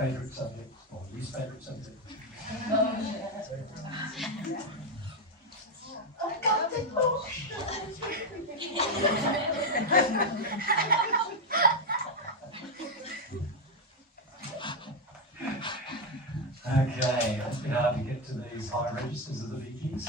favourite subject or least favourite subject? Okay, it's been hard to get to these high registers of the VQs.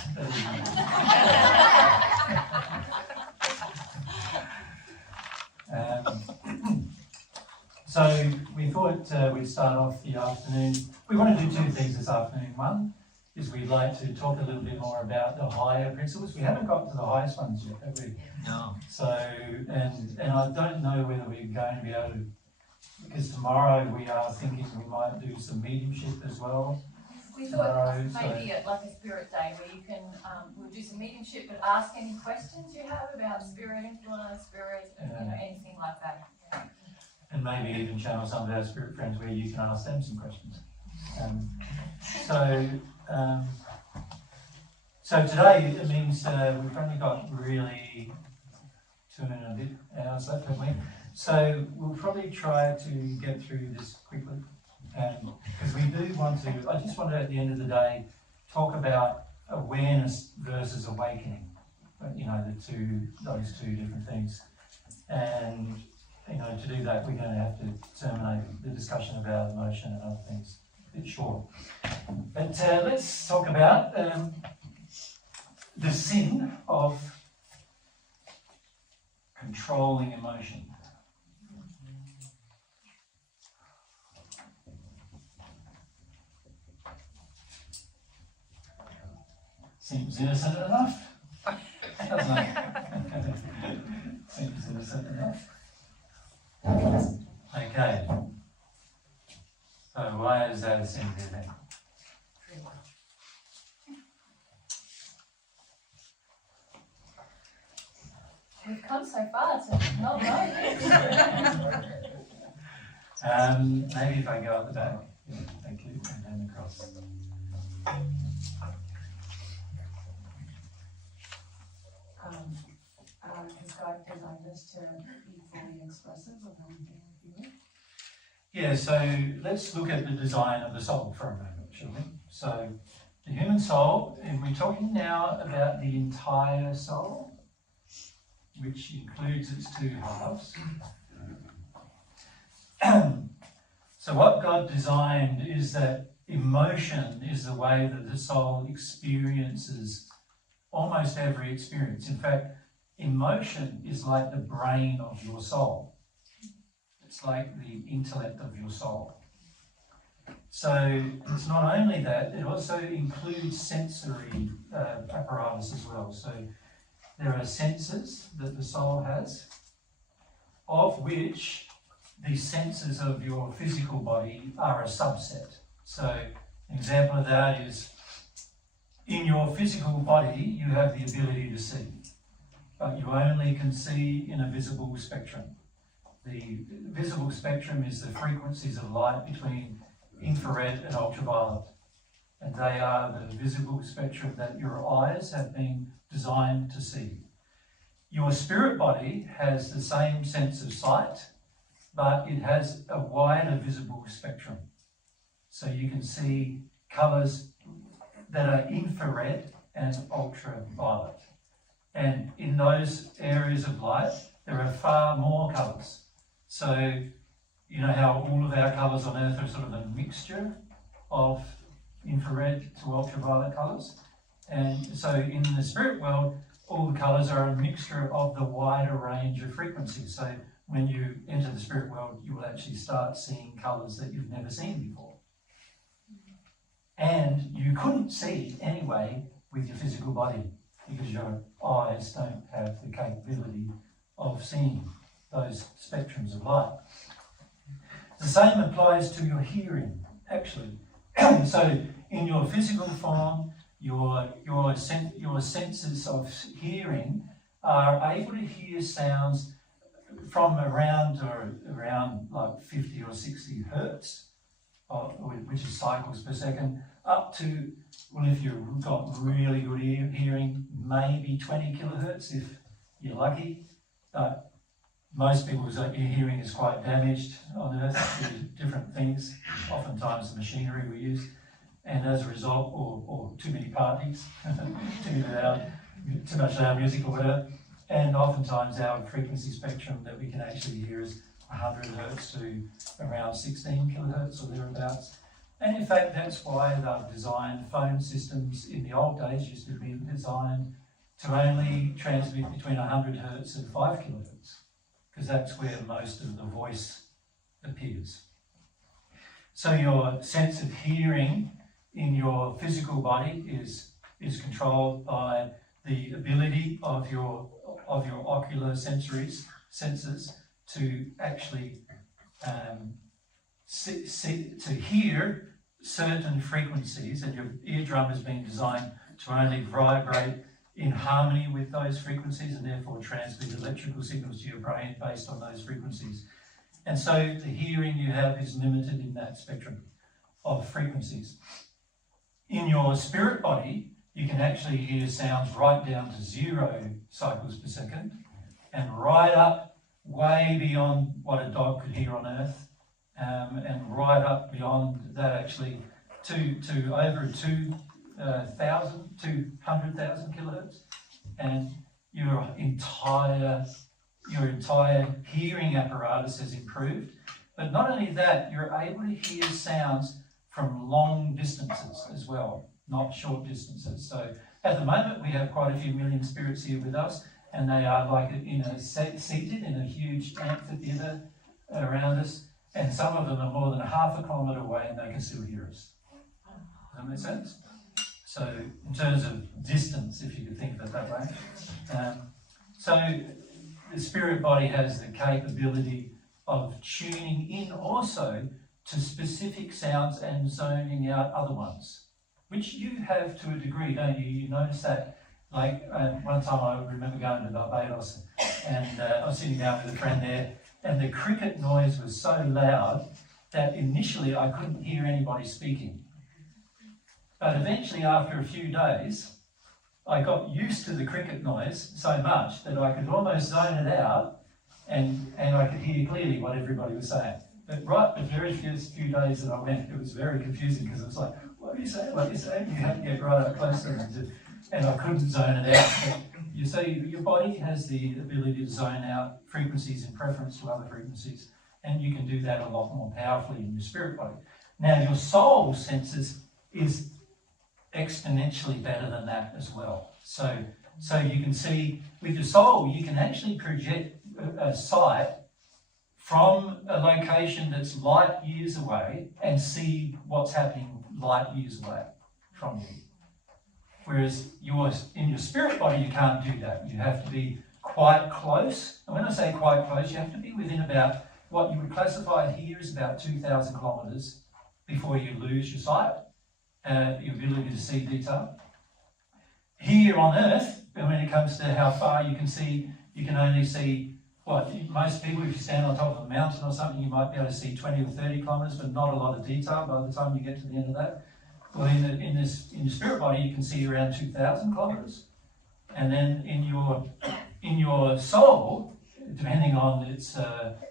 So we thought we'd start off the afternoon. We want to do two things this afternoon. One is we'd like to talk a little bit more about the higher principles. We haven't got to the highest ones yet, have we? No. So, and I don't know whether we're going to be able to, because tomorrow we are thinking we might do some mediumship as well. We thought maybe like a spirit day where you can, we'll do some mediumship, but ask any questions you have about spirit influence, spirit, anything like that. Yeah. And maybe even channel some of our spirit friends where you can ask them some questions. So today it means we've only got really 2 and a bit hours left, haven't we? So we'll probably try to get through this quickly. Because we do want to, I just want to at the end of the day talk about awareness versus awakening. You know, those two different things. And you know, to do that we're going to have to terminate the discussion about emotion and other things a bit short. But let's talk about the sin of controlling emotion. Seems innocent enough, doesn't it? Seems innocent enough. Okay. So why is that a sin, do you think? We've come so far to not know this. Maybe if I go at the back. Yeah, thank you. And then across. Has God designed us to be fully expressive of everything we feel? Yeah, so let's look at the design of the soul for a moment, shall we? So the human soul, and we're talking now about the entire soul, which includes its two halves. So what God designed is that emotion is the way that the soul experiences almost every experience. In fact, emotion is like the brain of your soul. It's like the intellect of your soul. So it's not only that, it also includes sensory apparatus as well. So there are senses that the soul has, of which the senses of your physical body are a subset. So an example of that is in your physical body, you have the ability to see, but you only can see in a visible spectrum. The visible spectrum is the frequencies of light between infrared and ultraviolet, and they are the visible spectrum that your eyes have been designed to see. Your spirit body has the same sense of sight, but it has a wider visible spectrum. So you can see colours that are infrared and ultraviolet. And in those areas of light, there are far more colours. So you know how all of our colours on Earth are sort of a mixture of infrared to ultraviolet colours? And so in the spirit world, all the colours are a mixture of the wider range of frequencies. So when you enter the spirit world, you will actually start seeing colours that you've never seen before. And you couldn't see anyway with your physical body because your eyes don't have the capability of seeing those spectrums of light. The same applies to your hearing, actually. So in your physical form, your senses of hearing are able to hear sounds from around like 50 or 60 hertz, which is cycles per second, up to, well, if you've got really good hearing, maybe 20 kilohertz if you're lucky. most people's your hearing is quite damaged on Earth due to different things, oftentimes the machinery we use, and as a result, or too many parties, too much loud music or whatever, and oftentimes our frequency spectrum that we can actually hear is 100 hertz to around 16 kilohertz or thereabouts. And in fact, that's why they've designed phone systems in the old days used to be designed to only transmit between 100 hertz and 5 kilohertz, because that's where most of the voice appears. So your sense of hearing in your physical body is controlled by the ability of your ocular senses to actually to hear certain frequencies, and your eardrum has been designed to only vibrate in harmony with those frequencies and therefore transmit electrical signals to your brain based on those frequencies. And so the hearing you have is limited in that spectrum of frequencies. In your spirit body, you can actually hear sounds right down to 0 cycles per second and right up way beyond what a dog could hear on Earth, and right up beyond that actually to over 200,000 kilohertz, and your entire hearing apparatus has improved. But not only that, you're able to hear sounds from long distances as well, not short distances. So at the moment we have quite a few million spirits here with us, and they are like seated in a huge amphitheatre around us, and some of them are more than half a kilometre away and they can still hear us. Does that make sense? So in terms of distance, if you could think of it that way. So the spirit body has the capability of tuning in also to specific sounds and zoning out other ones, which you have to a degree, don't you? You notice that. Like one time I remember going to Barbados, and I was sitting down with a friend there, and the cricket noise was so loud that initially I couldn't hear anybody speaking. But eventually, after a few days, I got used to the cricket noise so much that I could almost zone it out, and I could hear clearly what everybody was saying. But right the very first few days that I went, it was very confusing, because it was like, what are you saying? What are you saying? You have to get right up closer, and I couldn't zone it out. But you see, your body has the ability to zone out frequencies in preference to other frequencies, and you can do that a lot more powerfully in your spirit body. Now, your soul senses is exponentially better than that as well. So you can see with your soul, you can actually project a sight from a location that's light years away and see what's happening light years away from you. Whereas in your spirit body, you can't do that. You have to be quite close. And when I say quite close, you have to be within about what you would classify here as about 2,000 kilometres before you lose your sight, your ability to see detail. Here on Earth, when it comes to how far you can see, you can only see most people, if you stand on top of a mountain or something, you might be able to see 20 or 30 kilometres, but not a lot of detail by the time you get to the end of that. Well, in your spirit body, you can see around 2,000 kilometres, and then in your soul, depending on its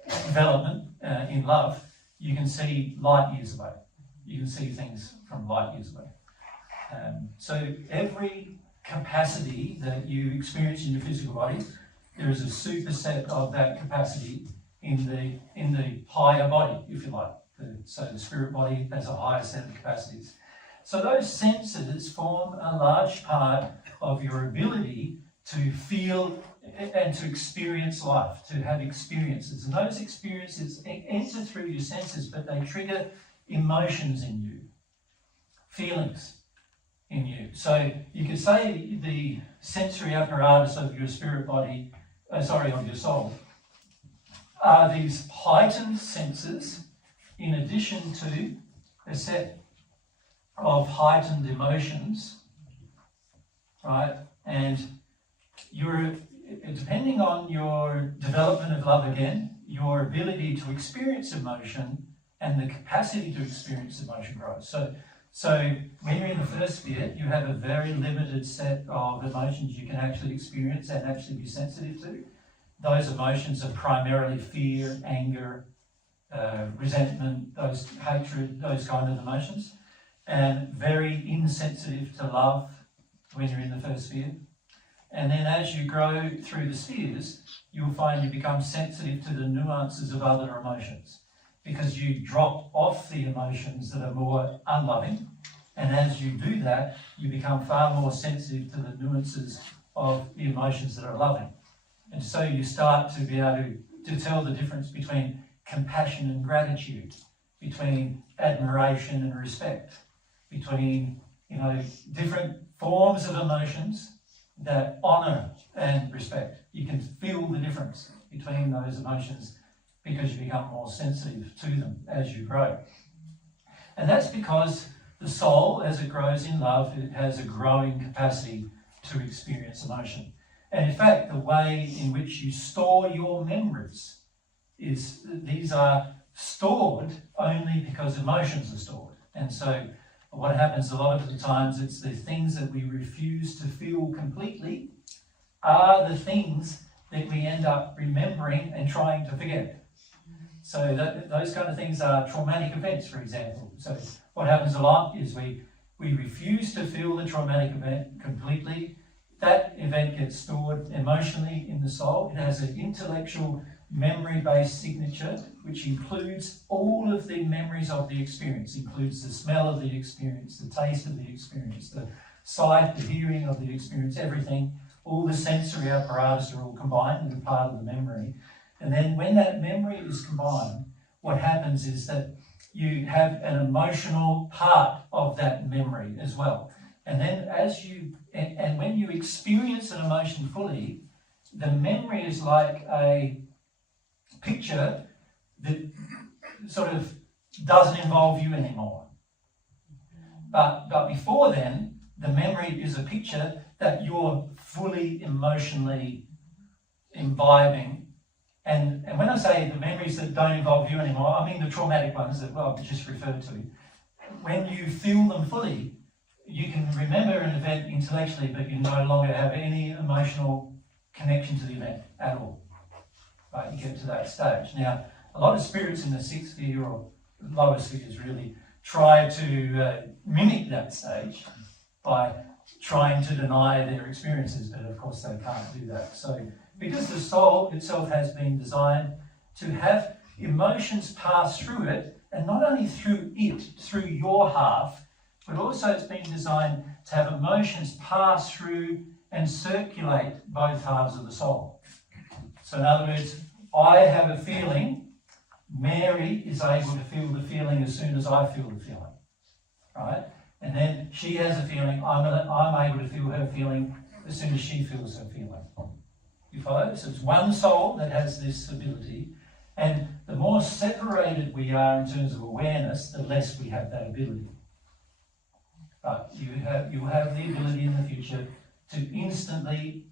development in love, you can see light years away. You can see things from light years away. So every capacity that you experience in your physical body, there is a superset of that capacity in the higher body, if you like. So the spirit body has a higher set of capacities. So those senses form a large part of your ability to feel and to experience life, to have experiences. And those experiences enter through your senses, but they trigger emotions in you, feelings in you. So you could say the sensory apparatus of your spirit body, of your soul, are these heightened senses in addition to a set of heightened emotions, right? And depending on your development of love again, your ability to experience emotion and the capacity to experience emotion grows. So when you're in the first sphere, you have a very limited set of emotions you can actually experience and actually be sensitive to. those emotions are primarily fear, anger, resentment, those hatred, those kind of emotions, and very insensitive to love when you're in the first sphere. And then as you grow through the spheres, you'll find you become sensitive to the nuances of other emotions, because you drop off the emotions that are more unloving. And as you do that, you become far more sensitive to the nuances of the emotions that are loving. And so you start to be able to tell the difference between compassion and gratitude, between admiration and respect, between, different forms of emotions that honour and respect. You can feel the difference between those emotions because you become more sensitive to them as you grow. And that's because the soul, as it grows in love, it has a growing capacity to experience emotion. And in fact, the way in which you store your memories is these are stored only because emotions are stored. And so what happens a lot of the times, it's the things that we refuse to feel completely are the things that we end up remembering and trying to forget. So those kind of things are traumatic events, for example. So what happens a lot is we refuse to feel the traumatic event completely. That event gets stored emotionally in the soul. It has an intellectual memory-based signature, which includes all of the memories of the experience, includes the smell of the experience, the taste of the experience, the sight, the hearing of the experience, everything. All the sensory apparatus are all combined and part of the memory. And then when that memory is combined, what happens is that you have an emotional part of that memory as well. And then and when you experience an emotion fully, the memory is like a picture that sort of doesn't involve you anymore. But before then, the memory is a picture that you're fully emotionally imbibing. And when I say the memories that don't involve you anymore, I mean the traumatic ones that I've just referred to. When you feel them fully, you can remember an event intellectually, but you no longer have any emotional connection to the event at all. Right, you get to that stage. Now, a lot of spirits in the sixth sphere, or lower spheres really, try to mimic that stage by trying to deny their experiences, but of course they can't do that. So, because the soul itself has been designed to have emotions pass through it, and not only through it, through your half, but also it's been designed to have emotions pass through and circulate both halves of the soul. So in other words, I have a feeling, Mary is able to feel the feeling as soon as I feel the feeling, right? And then she has a feeling, I'm able to feel her feeling as soon as she feels her feeling. You follow? So it's one soul that has this ability, and the more separated we are in terms of awareness, the less we have that ability. But you have the ability in the future to instantly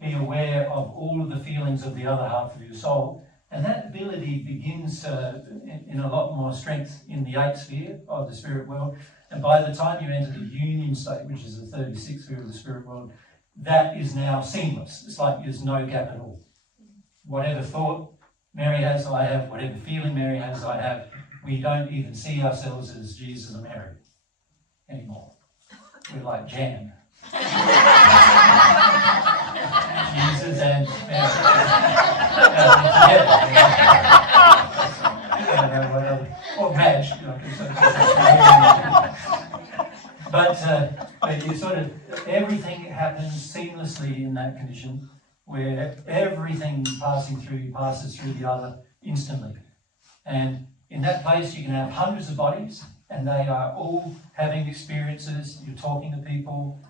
be aware of all of the feelings of the other half of your soul, and that ability begins in a lot more strength in the 8th sphere of the spirit world, and by the time you enter the union state, which is the 36th sphere of the spirit world, that is now seamless. It's like there's no gap at all. Whatever thought Mary has, I have. Whatever feeling Mary has, I have. We don't even see ourselves as Jesus and Mary anymore. We're like jam. Jesus and Mary. Together. Or match. But you sort of, everything happens seamlessly in that condition, where everything passes through the other instantly. And in that place you can have hundreds of bodies, and they are all having experiences. You're talking to people.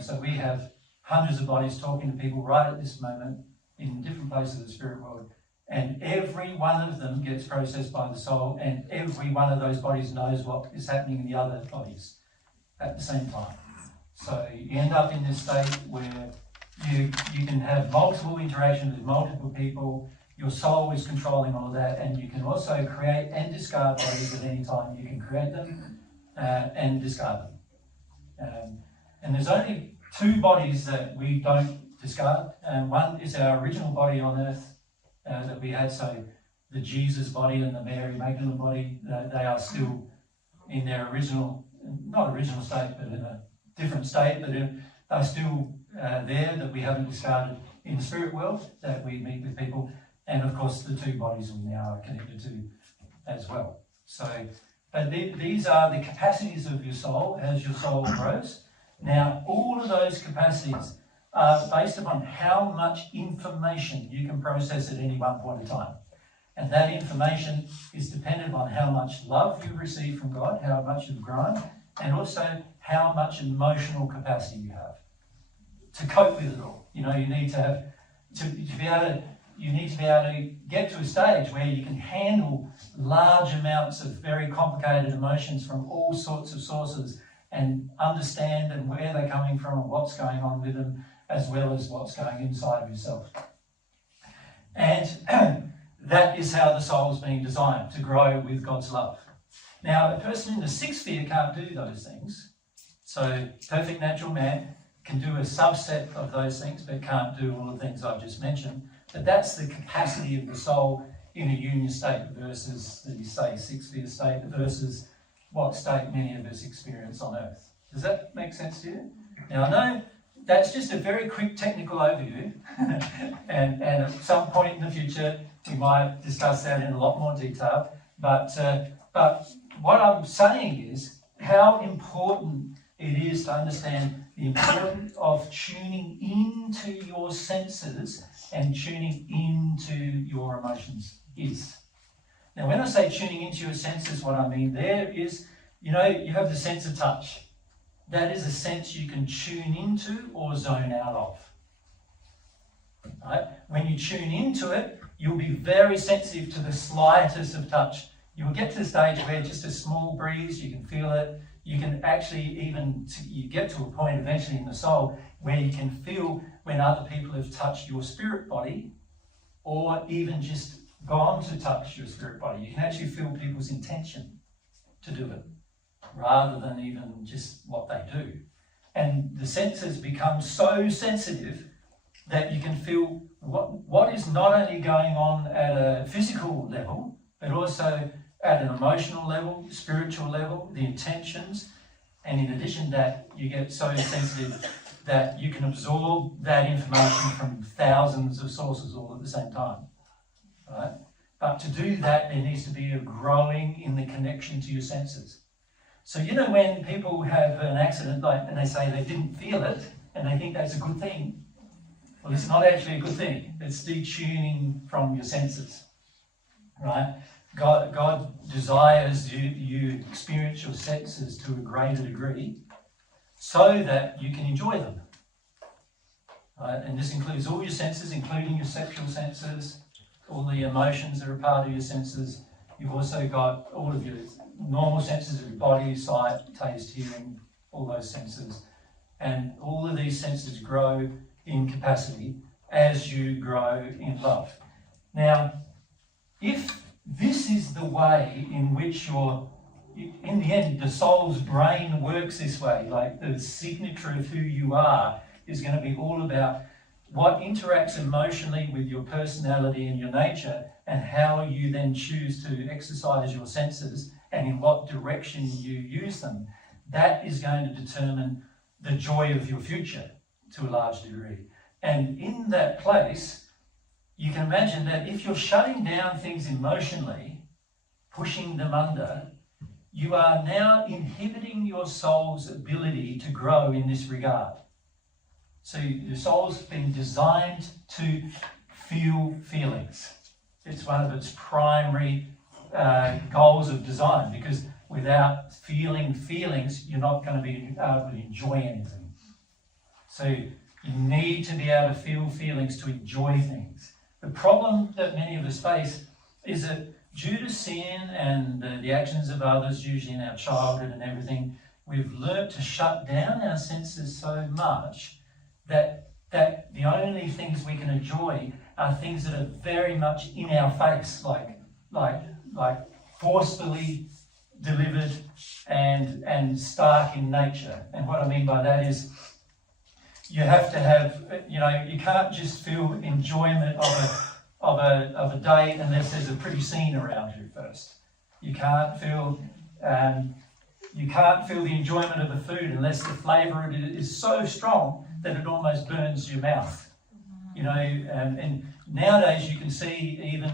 So we have hundreds of bodies talking to people right at this moment in different places of the spirit world. And every one of them gets processed by the soul, and every one of those bodies knows what is happening in the other bodies at the same time. So you end up in this state where you can have multiple interactions with multiple people. Your soul is controlling all of that, and you can also create and discard bodies at any time. You can create them and discard them. And there's only 2 bodies that we don't discard. And one is our original body on earth that we had. So the Jesus body and the Mary Magdalene body, they are still in their original, not original state, but in a different state, but they're still there, that we haven't discarded in the spirit world, that we meet with people. And of course, the two bodies we now are connected to as well. So, but these are the capacities of your soul as your soul grows. Now, all of those capacities are based upon how much information you can process at any one point in time. And that information is dependent on how much love you receive from God, how much you've grown, and also how much emotional capacity you have to cope with it all. You know, you need to have, you need to be able to get to a stage where you can handle large amounts of very complicated emotions from all sorts of sources and understand and where they're coming from and what's going on with them, as well as what's going inside of yourself. And that is how the soul is being designed, to grow with God's love. Now, a person in the sixth sphere can't do those things. So, perfect natural man can do a subset of those things, but can't do all the things I've just mentioned. But that's the capacity of the soul in a union state versus the, say, sixth sphere state versus what state many of us experience on earth. Does that make sense to you? Now, I know that's just a very quick technical overview, and at some point in the future, we might discuss that in a lot more detail. But what I'm saying is how important it is to understand the importance of tuning into your senses and tuning into your emotions is. Now, when I say tuning into your senses, what I mean there is, you know, you have the sense of touch. That is a sense you can tune into or zone out of. Right? When you tune into it, you'll be very sensitive to the slightest of touch. You'll get to the stage where just a small breeze, you can feel it. You can actually you get to a point eventually in the soul where you can feel when other people have touched your spirit body, or even just gone to touch your spirit body. You can actually feel people's intention to do it, rather than even just what they do. And the senses become so sensitive that you can feel what is not only going on at a physical level, but also at an emotional level, spiritual level, the intentions. And in addition to that, you get so sensitive that you can absorb that information from thousands of sources all at the same time. Right? But to do that, there needs to be a growing in the connection to your senses. So, you know, when people have an accident, and they say they didn't feel it, and they think that's a good thing, well, it's not actually a good thing. It's detuning from your senses, right? God desires you experience your senses to a greater degree so that you can enjoy them. Right? And this includes all your senses, including your sexual senses, all the emotions that are part of your senses. You've also got all of your normal senses of your body, sight, taste, hearing, all those senses. And all of these senses grow in capacity as you grow in love. Now, if this is the way in which in the end, the soul's brain works this way, like the signature of who you are is going to be all about what interacts emotionally with your personality and your nature, and how you then choose to exercise your senses and in what direction you use them. That is going to determine the joy of your future to a large degree. And in that place, you can imagine that if you're shutting down things emotionally, pushing them under, you are now inhibiting your soul's ability to grow in this regard. So your soul's been designed to feel feelings. It's one of its primary goals of design, because without feeling feelings, you're not going to be able to enjoy anything. So you need to be able to feel feelings to enjoy things. The problem that many of us face is that due to sin and the actions of others, usually in our childhood and everything, we've learnt to shut down our senses so much that the only things we can enjoy are things that are very much in our face, like forcefully delivered and stark in nature. And what I mean by that is, you have to have, you can't just feel enjoyment of a day unless there's a pretty scene around you first. You can't feel the enjoyment of the food unless the flavour is so strong that it almost burns your mouth. And nowadays you can see even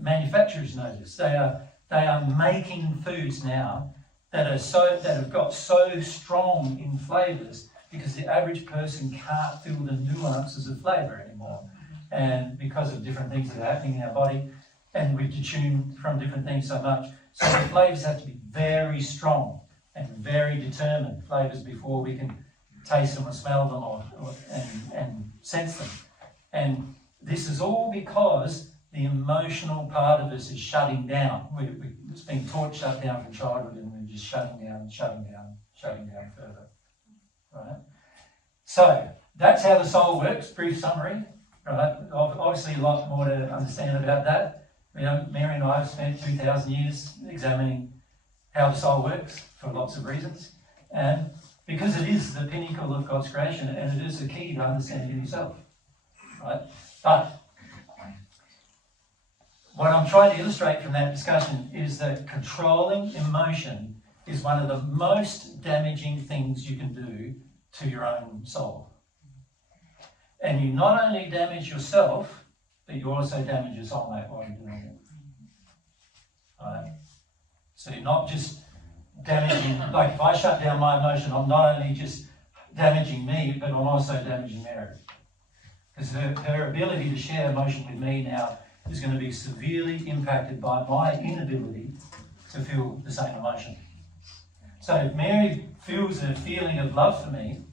manufacturers notice they are making foods now that have got so strong in flavours because the average person can't feel the nuances of flavour anymore, and because of different things that are happening in our body, and we've detuned from different things so much. So the flavours have to be very strong and very determined flavours before we can taste them or smell them and sense them. And this is all because the emotional part of us is shutting down. It's been taught shut down from childhood, and we're just shutting down further. Right? So that's how the soul works. Brief summary. Right? Obviously, a lot more to understand about that. Mary and I have spent 2,000 years examining how the soul works for lots of reasons, and because it is the pinnacle of God's creation, and it is the key to understanding Himself. Right? But what I'm trying to illustrate from that discussion is that controlling emotion is one of the most damaging things you can do to your own soul. And you not only damage yourself, but you also damage your soulmate while you're doing it. Right? So you're not just damaging, like if I shut down my emotion, I'm not only just damaging me, but I'm also damaging Mary. Because her ability to share emotion with me now is going to be severely impacted by my inability to feel the same emotion. So if Mary feels a feeling of love for me,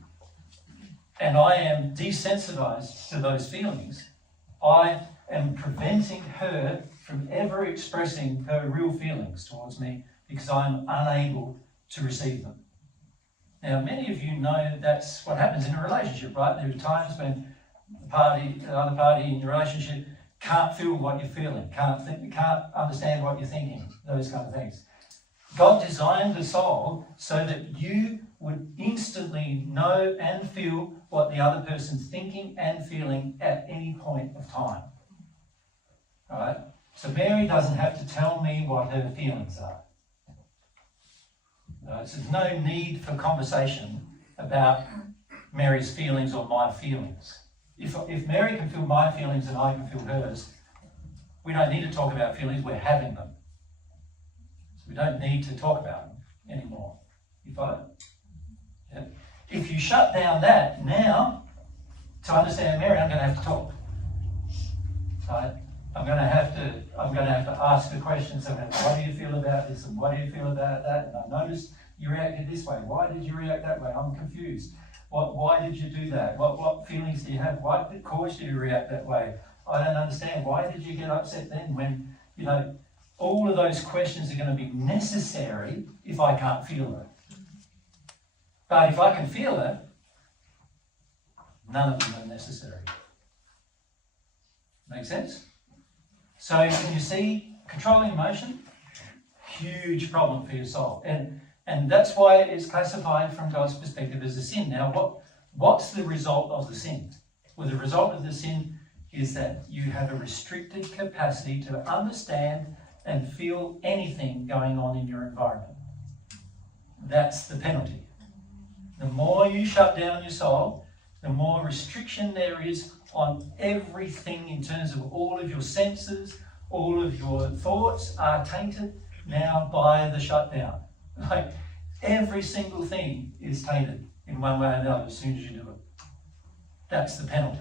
and I am desensitized to those feelings, I am preventing her from ever expressing her real feelings towards me because I'm unable to receive them. Now, many of you know that's what happens in a relationship, right? There are times when the other party in your relationship can't feel what you're feeling, can't understand what you're thinking, those kind of things. God designed the soul so that you would instantly know and feel what the other person's thinking and feeling at any point of time. All right? So Mary doesn't have to tell me what her feelings are. So there's no need for conversation about Mary's feelings or my feelings. If Mary can feel my feelings and I can feel hers, we don't need to talk about feelings, we're having them. So we don't need to talk about them anymore. You follow? Yeah. If you shut down that, now, to understand Mary, I'm going to have to talk. Right? I'm going to have to ask the questions about what do you feel about this and what do you feel about that? And I noticed you reacted this way. Why did you react that way? I'm confused. Why did you do that? What feelings do you have? What caused you to react that way? I don't understand. Why did you get upset then when, all of those questions are going to be necessary if I can't feel it. But if I can feel it, none of them are necessary. Make sense? So can you see, controlling emotion, huge problem for your soul. And that's why it's classified from God's perspective as a sin. Now, what's the result of the sin? Well, the result of the sin is that you have a restricted capacity to understand and feel anything going on in your environment. That's the penalty. The more you shut down your soul, the more restriction there is on everything in terms of all of your senses, all of your thoughts are tainted now by the shutdown. Like every single thing is tainted in one way or another as soon as you do it. That's the penalty.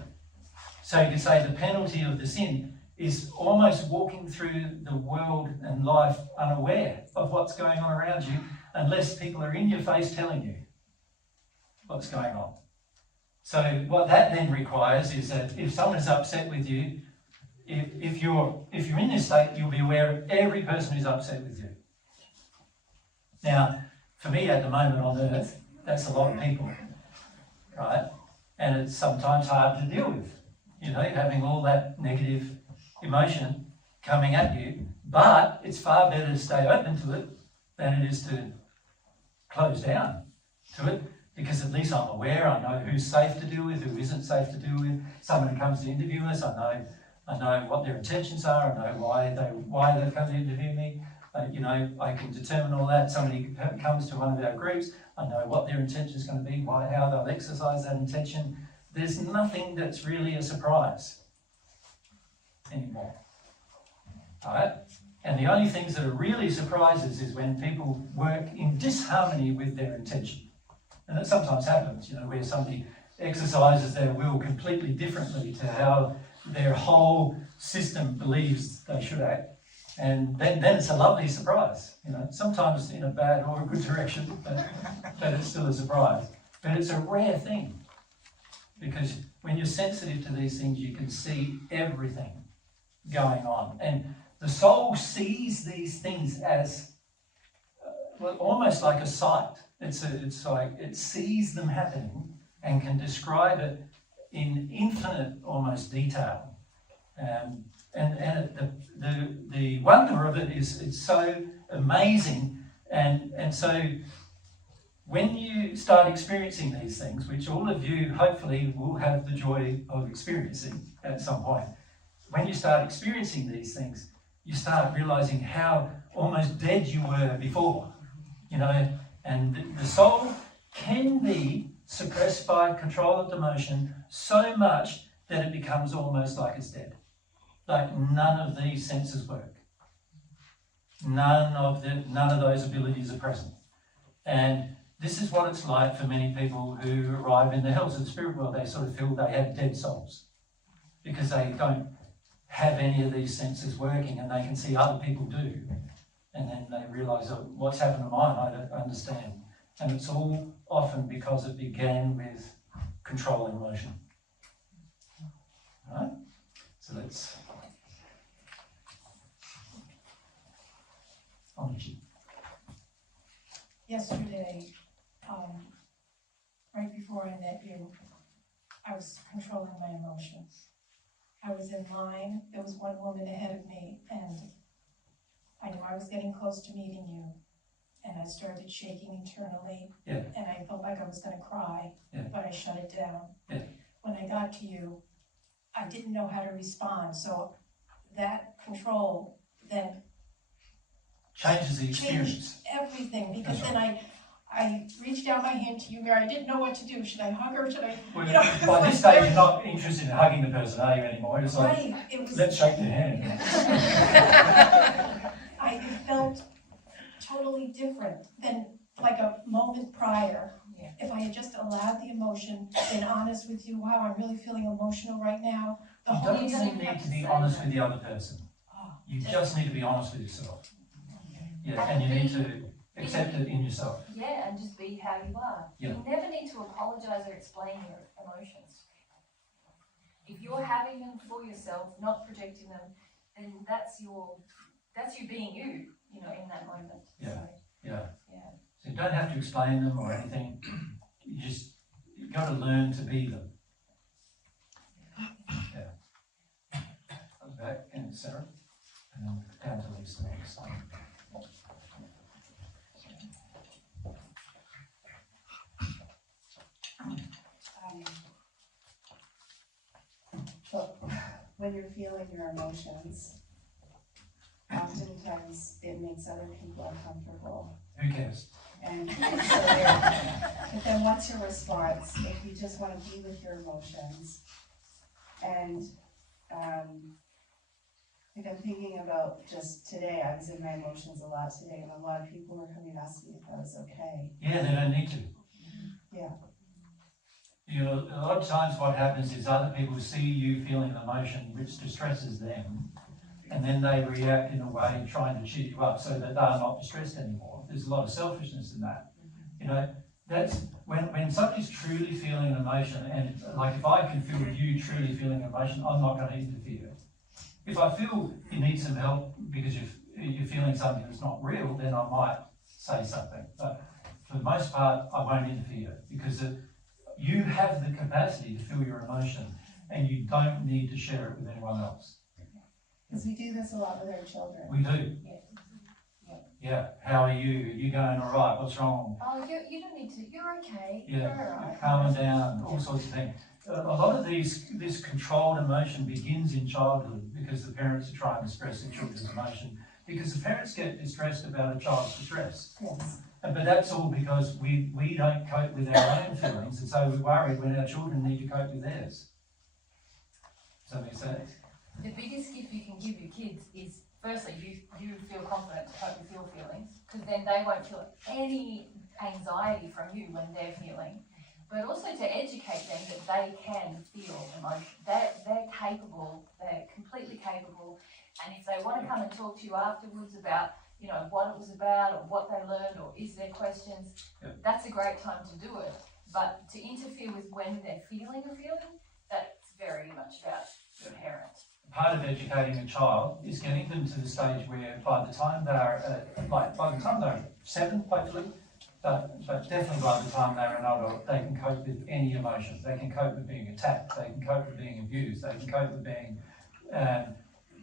So you can say the penalty of the sin is almost walking through the world and life unaware of what's going on around you unless people are in your face telling you what's going on. So what that then requires is that if someone is upset with you, if you're in this state, you'll be aware of every person who's upset with you. Now, for me at the moment on earth, that's a lot of people, right? And it's sometimes hard to deal with, having all that negative emotion coming at you, but it's far better to stay open to it than it is to close down to it, because at least I'm aware, I know who's safe to deal with, who isn't safe to deal with. Someone who comes to interview us, I know what their intentions are, I know why they've come to interview me. You know, I can determine all that. Somebody comes to one of our groups, I know what their intention is going to be, how they'll exercise that intention. There's nothing that's really a surprise anymore. Right? And the only things that are really surprises is when people work in disharmony with their intention. And that sometimes happens, you know, where somebody exercises their will completely differently to how their whole system believes they should act. And then it's a lovely surprise, you know, sometimes in a bad or a good direction, but it's still a surprise. But it's a rare thing, because when you're sensitive to these things, you can see everything going on. And the soul sees these things as well, almost like a sight. It's like it sees them happening and can describe it in infinite almost detail. And the wonder of it is it's so amazing. And so when you start experiencing these things, which all of you hopefully will have the joy of experiencing at some point, when you start experiencing these things, you start realizing how almost dead you were before, you know, and the soul can be suppressed by control of emotion so much that it becomes almost like it's dead. Like none of these senses work. None of those abilities are present. And this is what it's like for many people who arrive in the hells of the spirit world. They sort of feel they have dead souls because they don't have any of these senses working, and they can see other people do. And then they realise, oh, what's happened to mine? I don't understand. And it's all often because it began with controlling emotion. All right? So let's... Yesterday, right before I met you, I was controlling my emotions. I was in line, there was one woman ahead of me, and I knew I was getting close to meeting you, and I started shaking internally, and I felt like I was going to cry, but I shut it down. When I got to you, I didn't know how to respond, so that control then changes the experience. Changed everything, because then I reached out my hand to you, Mary. I didn't know what to do. Should I hug her? Should I? Well, by this stage, you're not interested in hugging the person, are you, anymore? It's like, let's shake their hand. I felt totally different than like a moment prior. Yeah. If I had just allowed the emotion, been honest with you, wow, I'm really feeling emotional right now. You don't even need to be honest with the other person. You just need to be honest with yourself. Yeah, and you need to accept it in yourself. Yeah, and just be how you are. Yeah. You never need to apologise or explain your emotions. If you're having them for yourself, not projecting them, then that's you being you, you know, in that moment. Yeah, so, yeah. So you don't have to explain them or anything. You've got to learn to be them. Yeah. Back and Sarah, and then down to Lisa next time. But when you're feeling your emotions, oftentimes it makes other people uncomfortable. Who cares? And so but then what's your response if you just want to be with your emotions? And like I'm thinking about just today, I was in my emotions a lot today, and a lot of people were coming and asking me if I was okay. Yeah, they don't need to. Yeah. You know, a lot of times what happens is other people see you feeling an emotion which distresses them, and then they react in a way trying to cheer you up so that they're not distressed anymore. There's a lot of selfishness in that. You know, that's when somebody's truly feeling an emotion, and like if I can feel you truly feeling an emotion, I'm not going to interfere. If I feel you need some help because you're feeling something that's not real, then I might say something. But for the most part, I won't interfere, because you have the capacity to feel your emotion, and you don't need to share it with anyone else. Because we do this a lot with our children. We do. Yeah, how are you? Are you going all right? What's wrong? Oh, you don't need to, you're okay, Yeah, you're all right. calm down, all sorts of things. A lot of this controlled emotion begins in childhood because the parents are trying to suppress the children's emotion, because the parents get distressed about a child's distress. Yes. But that's all because we don't cope with our own feelings, and so we worry when our children need to cope with theirs. Does that make sense? The biggest gift you can give your kids is, firstly, you feel confident to cope with your feelings, because then they won't feel any anxiety from you when they're feeling. But also to educate them that they can feel emotion. They're capable, they're completely capable, and if they want to come and talk to you afterwards about, you know, what it was about or what they learned or is there questions, that's a great time to do it. But to interfere with when they're feeling a feeling, that's very much about the parent. Part of educating a child is getting them to the stage where by the time they're, by the time they're 7, hopefully, but definitely by the time they're an adult, they can cope with any emotion. They can cope with being attacked, they can cope with being abused, they can cope with being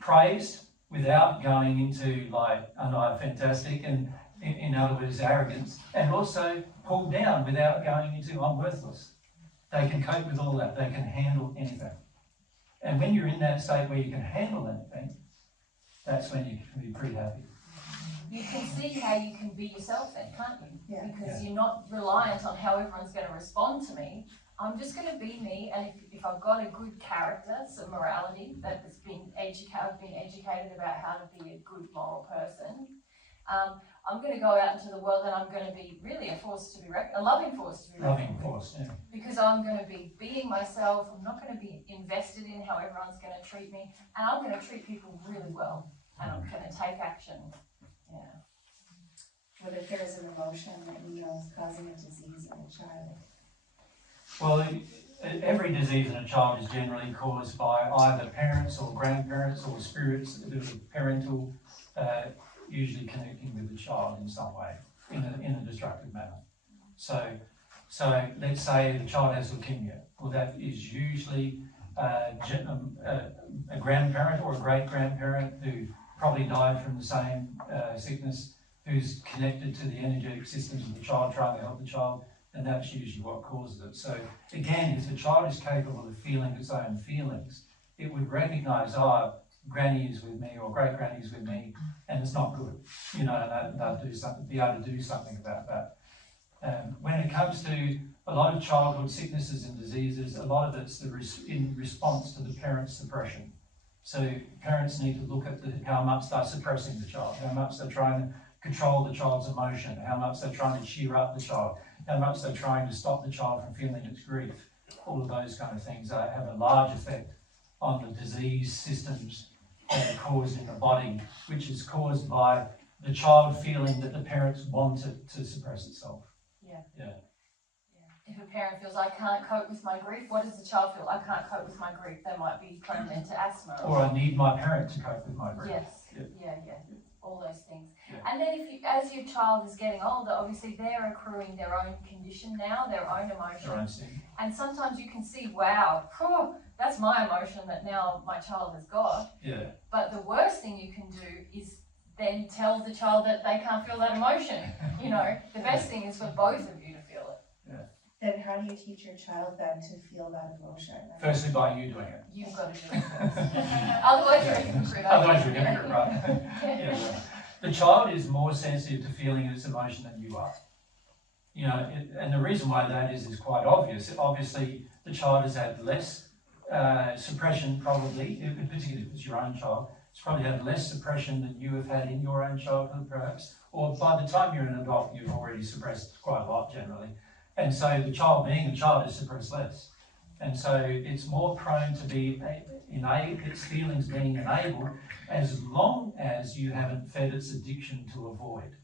praised without going into like, oh no, fantastic, and in other words, arrogance, and also pulled down without going into, I'm worthless. They can cope with all that, they can handle anything. And when you're in that state where you can handle anything, that's when you can be pretty happy. You can see how you can be yourself then, can't you? Yeah. Because you're not reliant on how everyone's going to respond to me. I'm just going to be me, and if I've got a good character, some morality, that has been I've been educated about how to be a good moral person, I'm going to go out into the world and I'm going to be really a force to be a loving force to be reckoned with. Loving force, yeah. Because I'm going to be being myself, I'm not going to be invested in how everyone's going to treat me, and I'm going to treat people really well, and I'm going to take action. Yeah. What if there's an emotion that you know is causing a disease in a child? Well, every disease in a child is generally caused by either parents or grandparents or spirits that are parental, usually connecting with the child in some way, in a destructive manner. So let's say the child has leukemia. Well, that is usually a grandparent or a great-grandparent who probably died from the same sickness, who's connected to the energetic systems of the child, trying to help the child, and that's usually what causes it. So again, if the child is capable of feeling its own feelings, it would recognise, oh, granny is with me or great granny is with me, and it's not good, you know, and they'll do something, be able to do something about that. When it comes to a lot of childhood sicknesses and diseases, a lot of it's in response to the parent's suppression. So parents need to look at how much they're suppressing the child, how much they're trying to control the child's emotion, how much they're trying to cheer up the child, how much they're trying to stop the child from feeling its grief. All of those kind of things have a large effect on the disease systems that are caused in the body, which is caused by the child feeling that the parents want it to suppress itself. Yeah. If a parent feels, I can't cope with my grief, what does the child feel? I can't cope with my grief. They might be prone into asthma. Or I need my parent to cope with my grief. Yes, Yeah. yeah. All those things. Yeah. And then as your child is getting older, obviously they're accruing their own condition now, their own emotion. Their own thing. And sometimes you can see, wow, that's my emotion that now my child has got. Yeah. But the worst thing you can do is then tell the child that they can't feel that emotion. You know, the best thing is for both of you to feel it. Then how do you teach your child then to feel that emotion? Firstly, by you doing it. You've got to do it first. Otherwise you're a hypocrite. Otherwise you're a hypocrite, right? Yeah. The child is more sensitive to feeling its emotion than you are. You know, and the reason why that is quite obvious. Obviously, the child has had less suppression, probably, particularly if it's your own child. It's probably had less suppression than you have had in your own childhood, perhaps. Or by the time you're an adult, you've already suppressed quite a lot, generally. And so the child being a child is suppressed less. And so it's more prone to be its feelings being enabled as long as you haven't fed its addiction to avoid.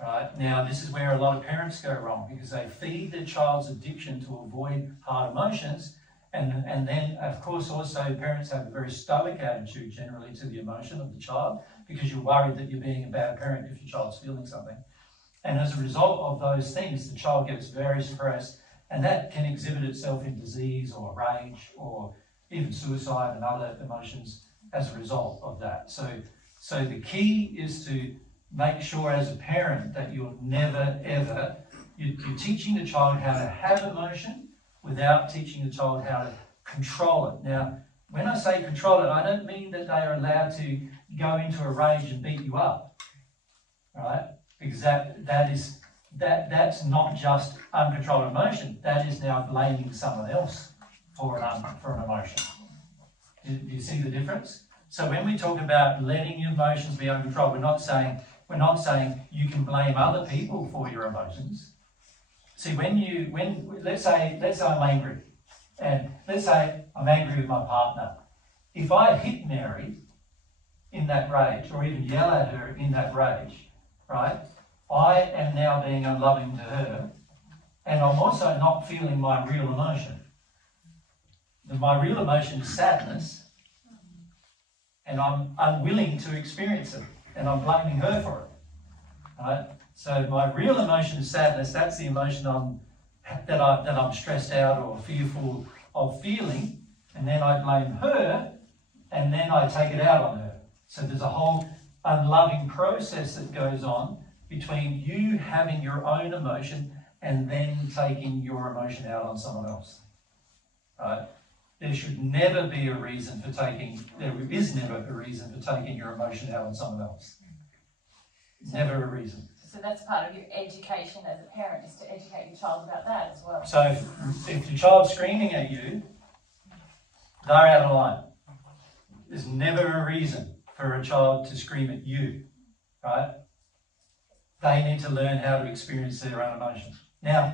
Right? Now, this is where a lot of parents go wrong, because they feed their child's addiction to avoid hard emotions. And then, of course, also parents have a very stoic attitude generally to the emotion of the child, because you're worried that you're being a bad parent if your child's feeling something. And as a result of those things, the child gets very suppressed, and that can exhibit itself in disease or rage or even suicide and other emotions as a result of that. So the key is to make sure as a parent that you're never ever, you're teaching the child how to have emotion without teaching the child how to control it. Now, when I say control it, I don't mean that they are allowed to go into a rage and beat you up, right? Because that's not just uncontrolled emotion. That is now blaming someone else for an emotion. Do you see the difference? So when we talk about letting your emotions be uncontrolled, we're not saying you can blame other people for your emotions. See, let's say I'm angry, and let's say I'm angry with my partner. If I hit Mary in that rage, or even yell at her in that rage, right? I am now being unloving to her, and I'm also not feeling my real emotion. My real emotion is sadness, and I'm unwilling to experience it, and I'm blaming her for it. Right? So my real emotion is sadness. That's the emotion that I'm stressed out or fearful of feeling, and then I blame her, and then I take it out on her. So there's a whole unloving process that goes on between you having your own emotion and then taking your emotion out on someone else. Right? There is never a reason for taking your emotion out on someone else. Never a reason. So that's part of your education as a parent, is to educate your child about that as well. So if your child's screaming at you, they're out of line. There's never a reason for a child to scream at you, right? They need to learn how to experience their own emotions. Now,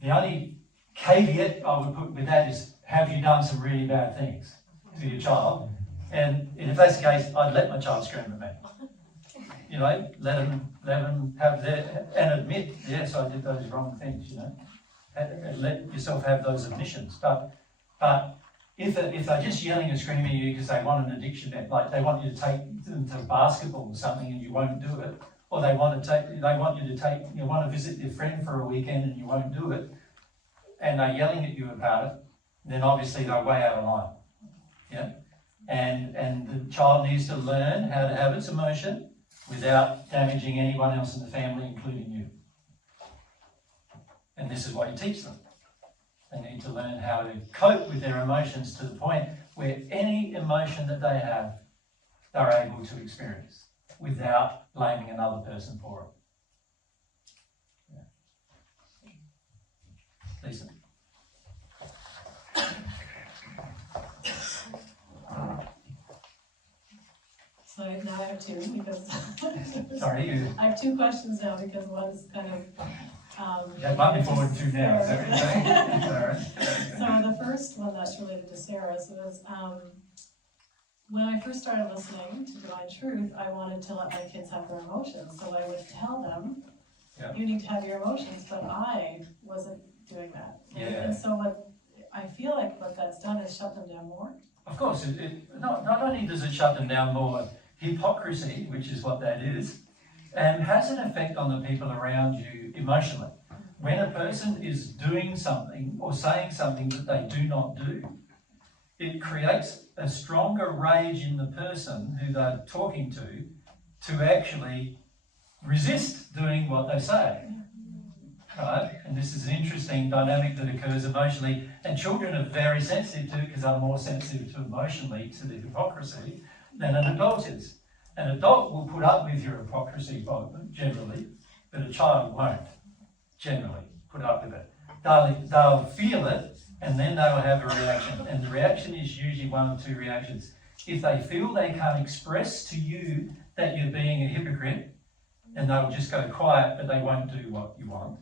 the only caveat I would put with that is, have you done some really bad things to your child? And if that's the case, I'd let my child scream at me. You know, let them have their, and admit, yes, I did those wrong things, you know. And let yourself have those admissions. But if they're just yelling and screaming at you because they want an addiction, like they want you to take them to basketball or something and you won't do it, or they want to visit their friend for a weekend and you won't do it, and they're yelling at you about it, then obviously they're way out of line. Yeah? And the child needs to learn how to have its emotion without damaging anyone else in the family, including you. And this is what you teach them. They need to learn how to cope with their emotions to the point where any emotion that they have, they're able to experience without blaming another person for it. Yeah. Lisa. So now I have two, because Sorry, you. I have two questions now, because one's kind of Yeah, might be forward to now. Is that what you're saying? All right. So the first one that's related to Sarah's was when I first started listening to Divine Truth, I wanted to let my kids have their emotions. So I would tell them, you need to have your emotions, but I wasn't doing that. Yeah. And so what I feel like what that's done is shut them down more. Of course, not only does it shut them down more, hypocrisy, which is what that is, has an effect on the people around you emotionally. When a person is doing something or saying something that they do not do, it creates a stronger rage in the person who they're talking to actually resist doing what they say. Right? And this is an interesting dynamic that occurs emotionally, and children are very sensitive to it because they're more sensitive to emotionally to the hypocrisy than an adult is. An adult will put up with your hypocrisy generally, but a child won't generally put up with it. They'll feel it, and then they'll have a reaction. And the reaction is usually one of two reactions. If they feel they can't express to you that you're being a hypocrite, then they'll just go quiet, but they won't do what you want.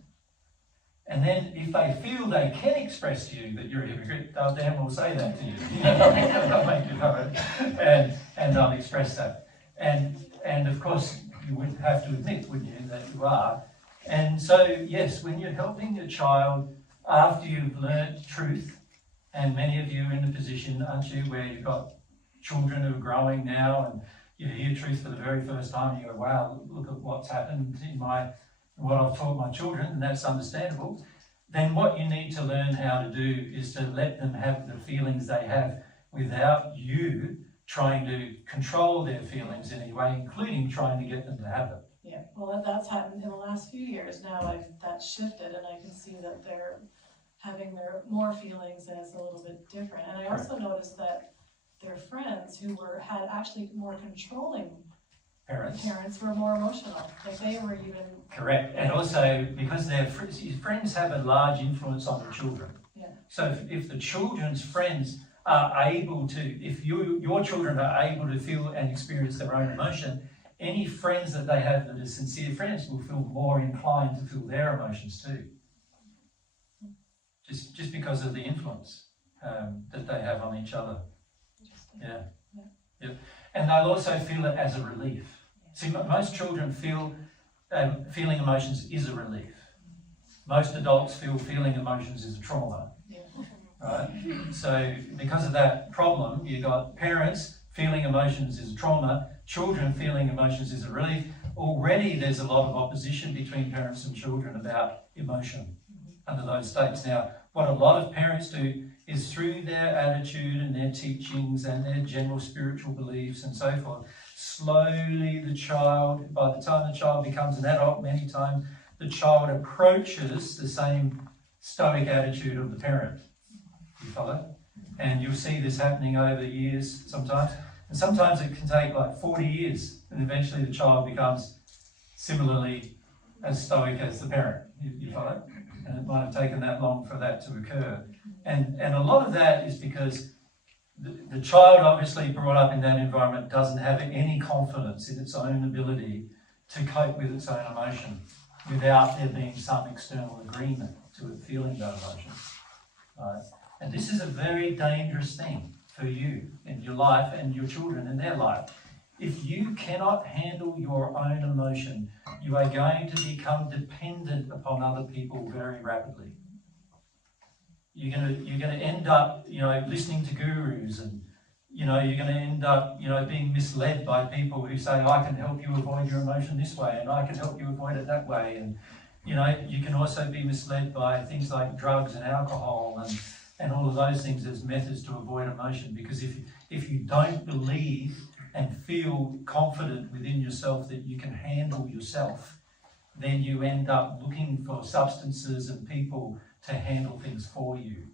And then if they feel they can express to you that you're a hypocrite, they'll damn well say that to you. They'll make you know it, and they'll express that. And of course, you would have to admit, wouldn't you, that you are. And so, yes, when you're helping a child after you've learnt truth, and many of you are in the position, aren't you, where you've got children who are growing now, and you hear truth for the very first time, and you go, wow, look at what's happened in what I've taught my children, and that's understandable. Then what you need to learn how to do is to let them have the feelings they have without you trying to control their feelings in any way, including trying to get them to have it. Yeah, well, that's happened in the last few years now. That's shifted, and I can see that they're having their more feelings, and it's a little bit different. And I also noticed that their friends who had actually more controlling parents were more emotional. Like they were even... Correct. And also because their friends have a large influence on the children. Yeah. So if the children's friends are able to, if your children are able to feel and experience their own emotion, any friends that they have that are sincere friends will feel more inclined to feel their emotions too. Just because of the influence that they have on each other. Yeah. And they'll also feel it as a relief. See, most children feel feeling emotions is a relief. Most adults feel feeling emotions is a trauma. Right? So because of that problem, you've got parents feeling emotions is a trauma, children feeling emotions is a relief. Already there's a lot of opposition between parents and children about emotion under those states. Now, what a lot of parents do is through their attitude and their teachings and their general spiritual beliefs and so forth, slowly the child, by the time the child becomes an adult, many times the child approaches the same stoic attitude of the parent. You follow? And you'll see this happening over years sometimes. And sometimes it can take like 40 years, and eventually the child becomes similarly as stoic as the parent. You follow? And it might have taken that long for that to occur. And a lot of that is because the child, obviously brought up in that environment, doesn't have any confidence in its own ability to cope with its own emotion without there being some external agreement to it feeling that emotion. Right? And this is a very dangerous thing for you in your life and your children in their life. If you cannot handle your own emotion, you are going to become dependent upon other people very rapidly. You're going to end up, listening to gurus, and you're going to end up, being misled by people who say, I can help you avoid your emotion this way, and I can help you avoid it that way. And you can also be misled by things like drugs and alcohol and all of those things as methods to avoid emotion. Because if you don't believe and feel confident within yourself that you can handle yourself, then you end up looking for substances and people to handle things for you.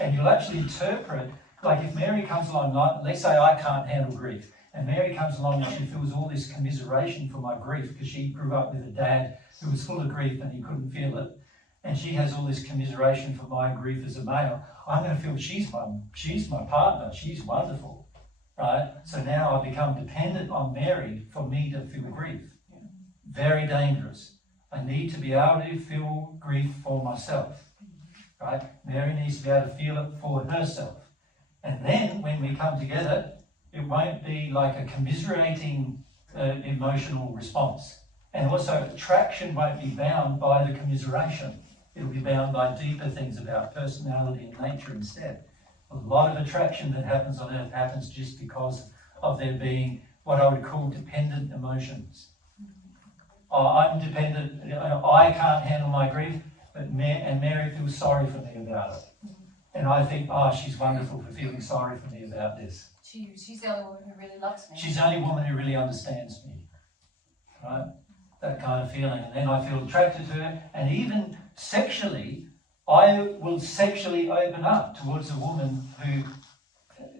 And you'll actually interpret, like if Mary comes along, let's say I can't handle grief, and Mary comes along and she feels all this commiseration for my grief because she grew up with a dad who was full of grief and he couldn't feel it, and she has all this commiseration for my grief as a male. I'm going to feel she's my partner, she's wonderful, right? So now I become dependent on Mary for me to feel grief. Very dangerous. I need to be able to feel grief for myself, right? Mary needs to be able to feel it for herself. And then when we come together, it won't be like a commiserating emotional response. And also attraction won't be bound by the commiseration. It'll be bound by deeper things about personality and nature instead. A lot of attraction that happens on earth happens just because of there being what I would call dependent emotions. I'm dependent, I can't handle my grief, and Mary feels sorry for me about it. And I think, she's wonderful for feeling sorry for me about this. She's the only woman who really loves me. She's the only woman who really understands me. Right? That kind of feeling. And then I feel attracted to her. And even sexually, I will sexually open up towards a woman who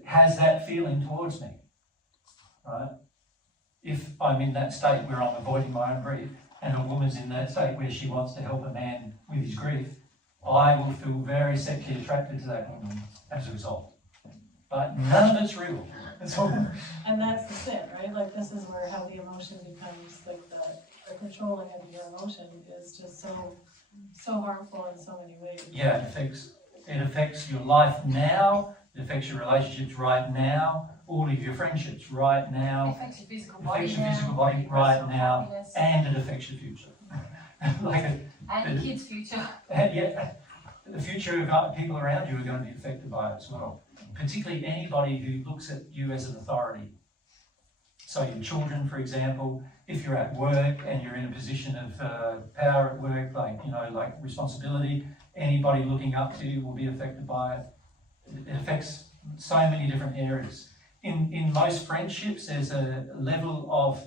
has that feeling towards me. Right? If I'm in that state where I'm avoiding my own grief, and a woman's in that state where she wants to help a man with his grief, I will feel very sexually attracted to that woman as a result. But none of it's real. It's all... And that's the sin, right? Like this is where how the emotion becomes like the controlling of your emotion is just so harmful in so many ways. Yeah, it affects your life now, it affects your relationships right now, all of your friendships right now. It affects your physical body right now, happiness. and it affects your future. And your kids' future. Yeah, the future of people around you are going to be affected by it as well. Particularly anybody who looks at you as an authority. So your children, for example, if you're at work and you're in a position of power at work, like responsibility, anybody looking up to you will be affected by it. It affects so many different areas. in most friendships, there's a level of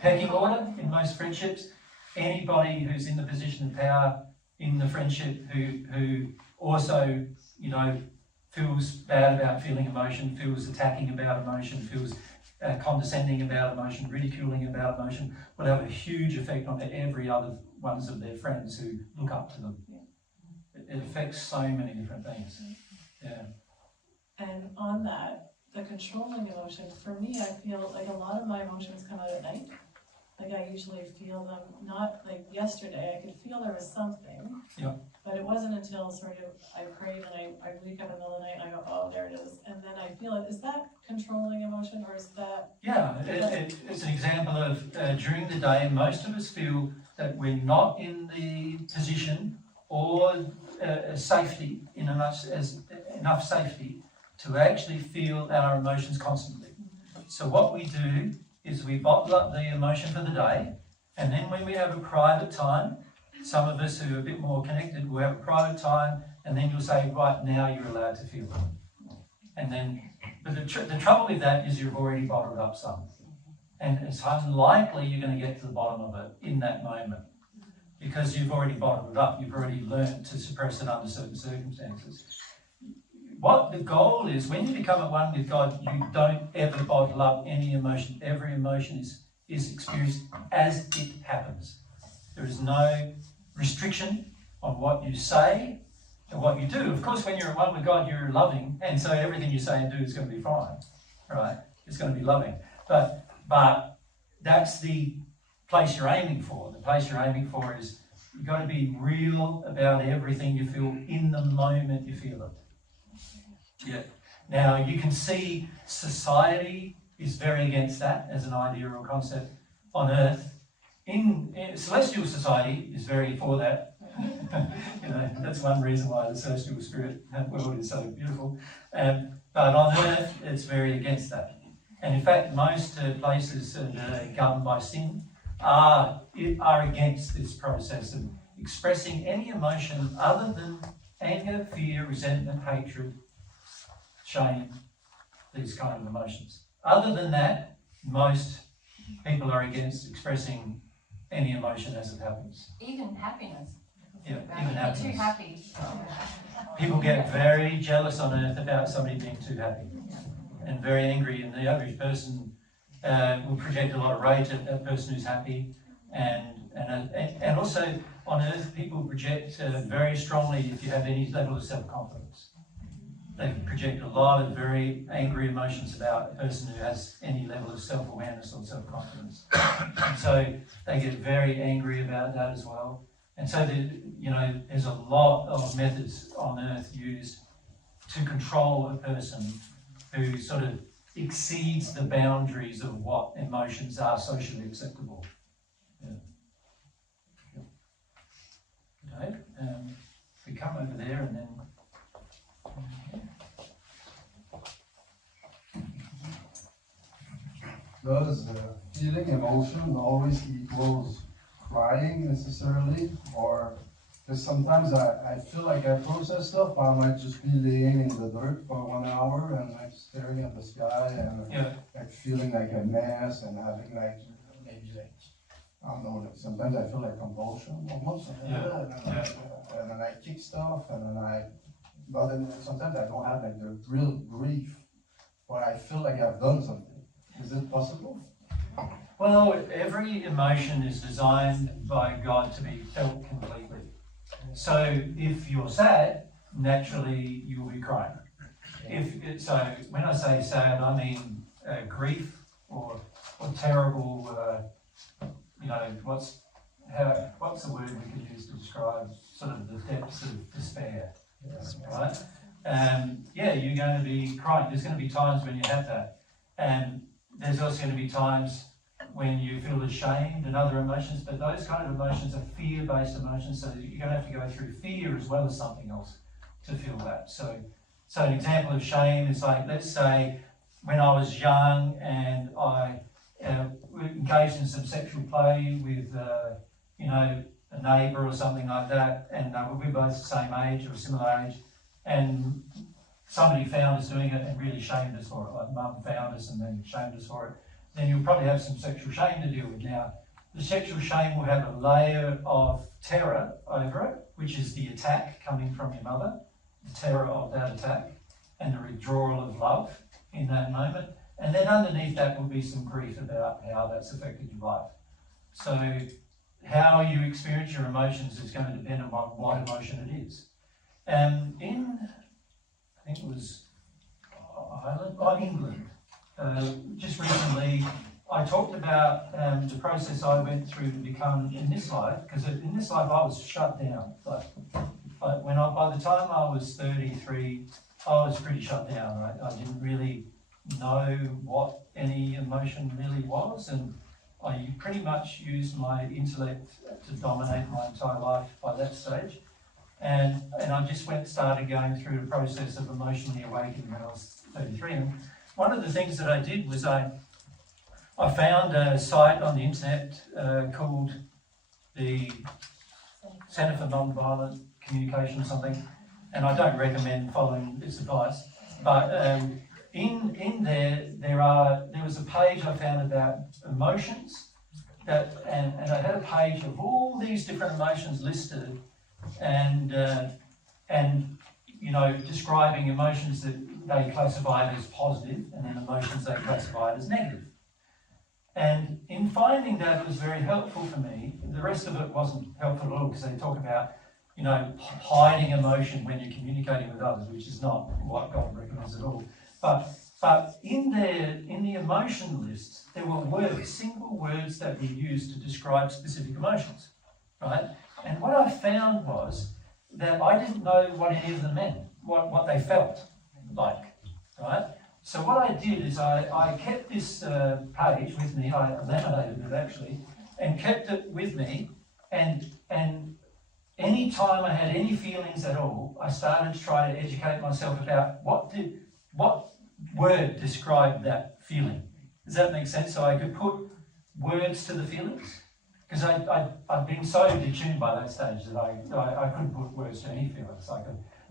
pecking order in most friendships. Anybody who's in the position of power in the friendship who also, you know, feels bad about feeling emotion, feels attacking about emotion, feels condescending about emotion, ridiculing about emotion, will have a huge effect on every other ones of their friends who look up to them. It affects so many different things. Yeah. And on that, the controlling emotion, for me, I feel like a lot of my emotions come out at night. Like I usually feel them, not like yesterday, I could feel there was something. Yeah. But it wasn't until sort of I prayed and I wake up in the middle of the night and I go, oh, there it is. And then I feel it. Is that controlling emotion or is that? Yeah, it's an example of during the day, most of us feel that we're not in the position or safety, in enough safety to actually feel our emotions constantly. So what we do is we bottle up the emotion for the day, and then when we have a private time, some of us who are a bit more connected will have a private time, and then you'll say, right, now you're allowed to feel it. And then, but the trouble with that is you've already bottled up some. And it's unlikely you're going to get to the bottom of it in that moment, because you've already bottled it up. You've already learned to suppress it under certain circumstances. What the goal is, when you become at one with God, you don't ever bottle up any emotion. Every emotion is experienced as it happens. There is no restriction on what you say and what you do. Of course, when you're at one with God, you're loving, and so everything you say and do is going to be fine, right? It's going to be loving. But that's the place you're aiming for. The place you're aiming for is you've got to be real about everything you feel in the moment you feel it. Yeah. Now, you can see society is very against that as an idea or concept on Earth. In celestial society is very for that. You know, that's one reason why the celestial spirit world is so beautiful. But on Earth, it's very against that. And in fact, most places that are governed by sin are against this process of expressing any emotion other than anger, fear, resentment, hatred, shame, these kind of emotions. Other than that, most people are against expressing any emotion as it happens. Even happiness. Yeah, even happiness. Too happy. People get very jealous on Earth about somebody being too happy and very angry, and the average person will project a lot of rage at that person who's happy, and also on Earth people project very strongly if you have any level of self-confidence. They project a lot of very angry emotions about a person who has any level of self-awareness or self-confidence. And so they get very angry about that as well. And so there's a lot of methods on Earth used to control a person who sort of exceeds the boundaries of what emotions are socially acceptable. Yeah. Okay, we come over there and then. Does feeling emotion always equals crying necessarily? Or because sometimes I feel like I process stuff, but I might just be laying in the dirt for 1 hour and like staring at the sky and like feeling like a mess and having like maybe like, I don't know, like sometimes I feel like convulsion almost. And then I kick stuff but then sometimes I don't have like the real grief, but I feel like I've done something. Is it possible? Well, every emotion is designed by God to be felt completely. So if you're sad, naturally you will be crying. So when I say sad, I mean grief or terrible, what's the word we could use to describe sort of the depths of despair, right? You're going to be crying. There's going to be times when you have that. And there's also going to be times when you feel ashamed and other emotions, but those kind of emotions are fear-based emotions, so you're going to have to go through fear as well as something else to feel that. So an example of shame is like, let's say, when I was young and I engaged in some sexual play with, a neighbour or something like that, and we're both the same age or a similar age, and somebody found us doing it and really shamed us for it, like mum found us and then shamed us for it, then you'll probably have some sexual shame to deal with. Now, the sexual shame will have a layer of terror over it, which is the attack coming from your mother, the terror of that attack, and the withdrawal of love in that moment. And then underneath that will be some grief about how that's affected your life. So how you experience your emotions is going to depend on what emotion it is. In, I think it was England, just recently, I talked about the process I went through to become in this life, because in this life I was shut down. Like by the time I was 33, I was pretty shut down. Right? I didn't really know what any emotion really was, and I pretty much used my intellect to dominate my entire life by that stage. And I just started going through the process of emotionally awakening when I was 33. And one of the things that I did was I found a site on the internet called the Centre for Non-Violent Communication or something, and I don't recommend following its advice, but in there was a page I found about emotions, and I had a page of all these different emotions listed, and you know, describing emotions that they classified as positive, and then emotions they classified as negative. And in finding that, it was very helpful for me. The rest of it wasn't helpful at all, because they talk about, you know, hiding emotion when you're communicating with others, which is not what God recommends at all. But in the emotion list, there were words, single words that were used to describe specific emotions, right? And what I found was that I didn't know what any of them meant, what they felt like, right? So what I did is I kept this page with me, I laminated it actually, and kept it with me, and any time I had any feelings at all, I started to try to educate myself about what word described that feeling. Does that make sense? So I could put words to the feelings, because I'd been so detuned by that stage that I couldn't put words to any feelings. I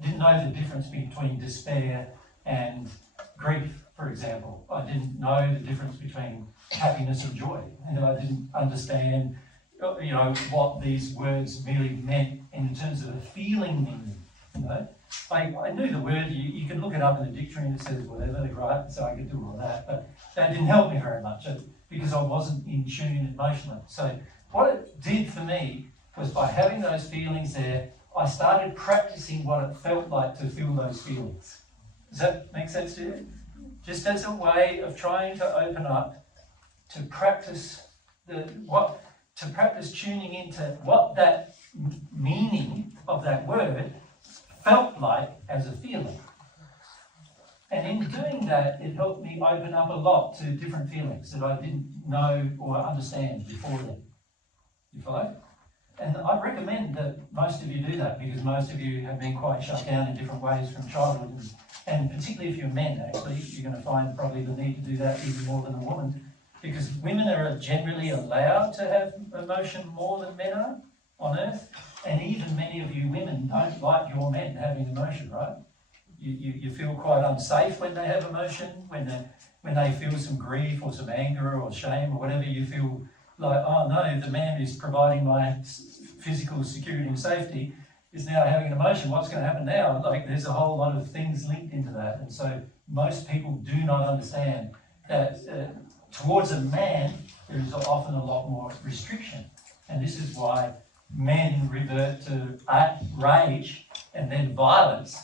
didn't know the difference between despair and grief, for example. I didn't know the difference between happiness and joy, and I didn't understand, you know, what these words really meant in terms of a feeling meaning. You know, I knew the word. You can look it up in the dictionary and it says whatever, right? So I could do all that, but that didn't help me very much because I wasn't in tune emotionally. So what it did for me was, by having those feelings there, I started practicing what it felt like to feel those feelings. Does that make sense to you? Just as a way of trying to open up to practice tuning into what that meaning of that word felt like as a feeling. And in doing that, it helped me open up a lot to different feelings that I didn't know or understand before then. You follow? And I recommend that most of you do that, because most of you have been quite shut down in different ways from childhood. And particularly if you're men, actually, you're going to find probably the need to do that even more than a woman, because women are generally allowed to have emotion more than men are on earth. And even many of you women don't like your men having emotion, right? You feel quite unsafe when they have emotion, when they feel some grief or some anger or shame or whatever. You feel like, oh no, the man who's providing my physical security and safety is now having an emotion. What's going to happen now? Like, there's a whole lot of things linked into that. And so most people do not understand that towards a man, there is often a lot more restriction. And this is why men revert to rage and then violence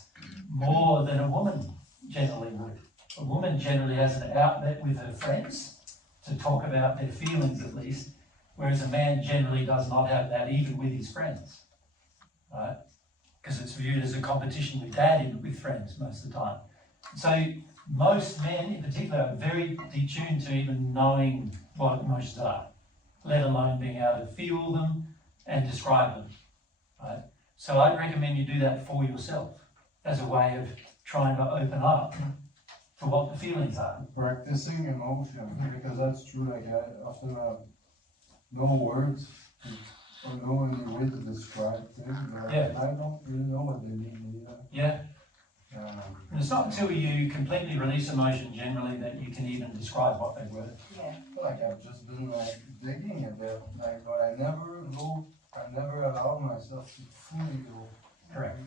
more than a woman generally would. A woman generally has an outlet with her friends to talk about their feelings, at least, whereas a man generally does not have that, even with his friends, right? Because it's viewed as a competition with daddy, with friends most of the time. So most men in particular are very detuned to even knowing what emotions are, let alone being able to feel them and describe them, right? So I'd recommend you do that for yourself as a way of trying to open up to what the feelings are. Practicing emotion, because that's true. Like, I often have no words or no any way to describe things. Yeah. I don't really know what they mean either. Yeah. Um, And the not until you completely release emotion generally that you can even describe what they were. Yeah. I feel like I've just been like digging a bit, like, but I never allowed myself to fully go. Correct.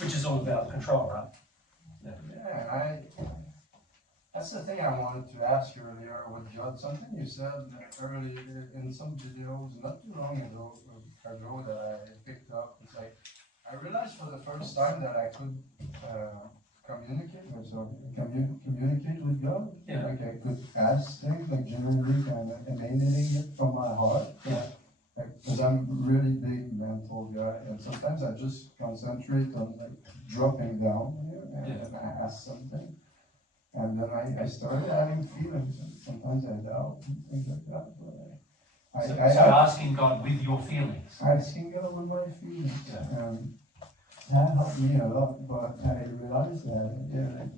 Which is all about control, right? Yeah, that's the thing I wanted to ask you earlier with Judd, something you said earlier in some videos not too long ago that I picked up. It's like, I realized for the first time that I could communicate with God. Yeah. Like I could ask things, like genuinely kind of emanating it from my heart. Yeah. Because I'm a really big mental guy, and sometimes I just concentrate on like dropping down here and I ask something. And then I started having feelings, and sometimes I doubt and things like that. But So asking God with your feelings. asking God with my feelings. Yeah. That helped me a lot, but I realized that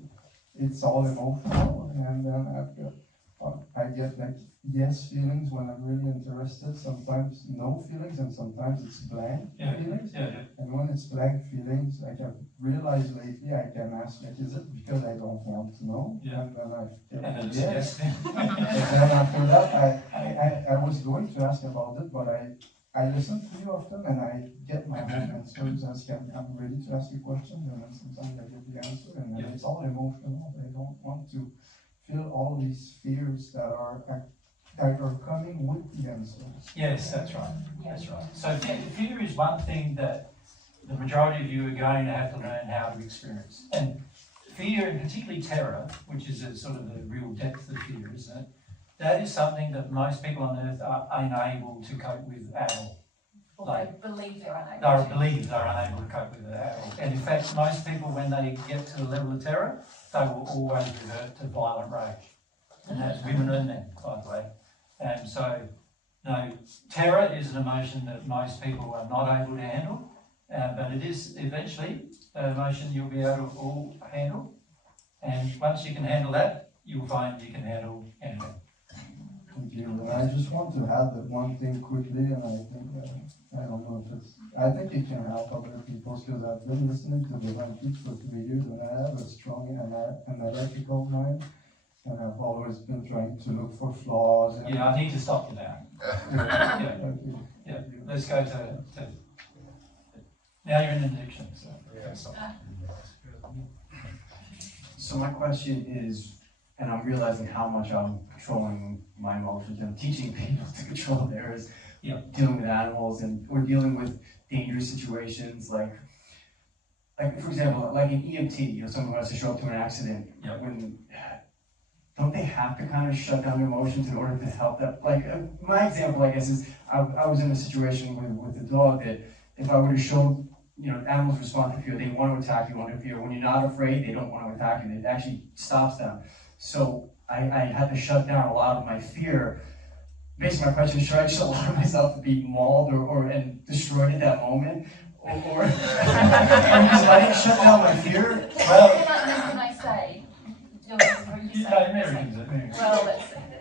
it's all emotional, and then I get like yes feelings when I'm really interested, sometimes no feelings, and sometimes it's blank feelings. Yeah. And when it's blank feelings, like I've realized lately, I can ask, like, is it because I don't want to know? Yeah. And then I get And it's yes. yes. And then after that, I was going to ask about it, but I listen to you often, and I get my own answers. I'm ready to ask a question, and then sometimes I get the answer, and then it's all emotional. I don't want to feel all these fears that are coming with the answers. Yes, that's right. That's right. So fear is one thing that the majority of you are going to have to learn how to experience. And fear, and particularly terror, which is a sort of the real depth of fear, isn't it? That is something that most people on earth are unable to cope with at all. Or they believe they're unable to. They're unable to cope with it at all. And in fact, most people, when they get to the level of terror, they will always revert to violent rage. And that's women and men, by the way. And so, no, terror is an emotion that most people are not able to handle, but it is eventually an emotion you'll be able to all handle. And once you can handle that, you'll find you can handle anything. Thank you. And I just want to add that one thing quickly, and I think, I don't know if I think it can help other people, because I've been listening to the Day2 for 3 years, and I have a strong analytical mind, and I've always been trying to look for flaws. And Yeah, I need to stop you now. Yeah. Let's go to now you're in addiction, so stop. So my question is, and I'm realizing how much I'm controlling my emotions and teaching people to control theirs, dealing with animals or dealing with dangerous situations, like for example, like an EMT, someone who has to show up to an accident, don't they have to kind of shut down their emotions in order to help them? Like my example, I guess, is I was in a situation with a dog that if I were to show, animals respond to fear, they want to attack you under fear. When you're not afraid, they don't want to attack you. It actually stops them. So I had to shut down a lot of my fear. Basically, my question is, should I just allow myself to be mauled and destroyed at that moment? Or just let it shut down my fear? Well, can I say? Well,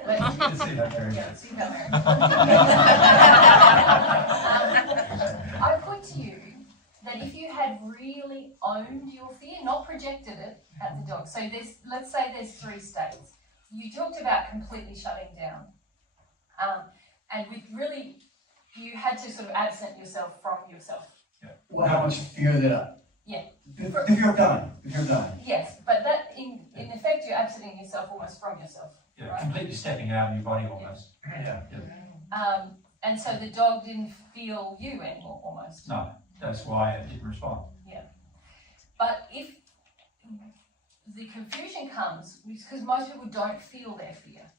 let's see that, Mary. Yeah, see that, Mary. I put to you that if you had really owned your fear, not projected it at the dog. So let's say there's 3 states. You talked about completely shutting down. And with really, you had to sort of absent yourself from yourself. Yeah. Well, how much fear did I? Yeah. If you're done. Yes, but that in effect you're absenting yourself almost from yourself. Yeah, right? completely stepping out of your body almost. Yeah. And so the dog didn't feel you anymore almost. No, that's why it didn't respond. Yeah. But if the confusion comes, because most people don't feel their fear.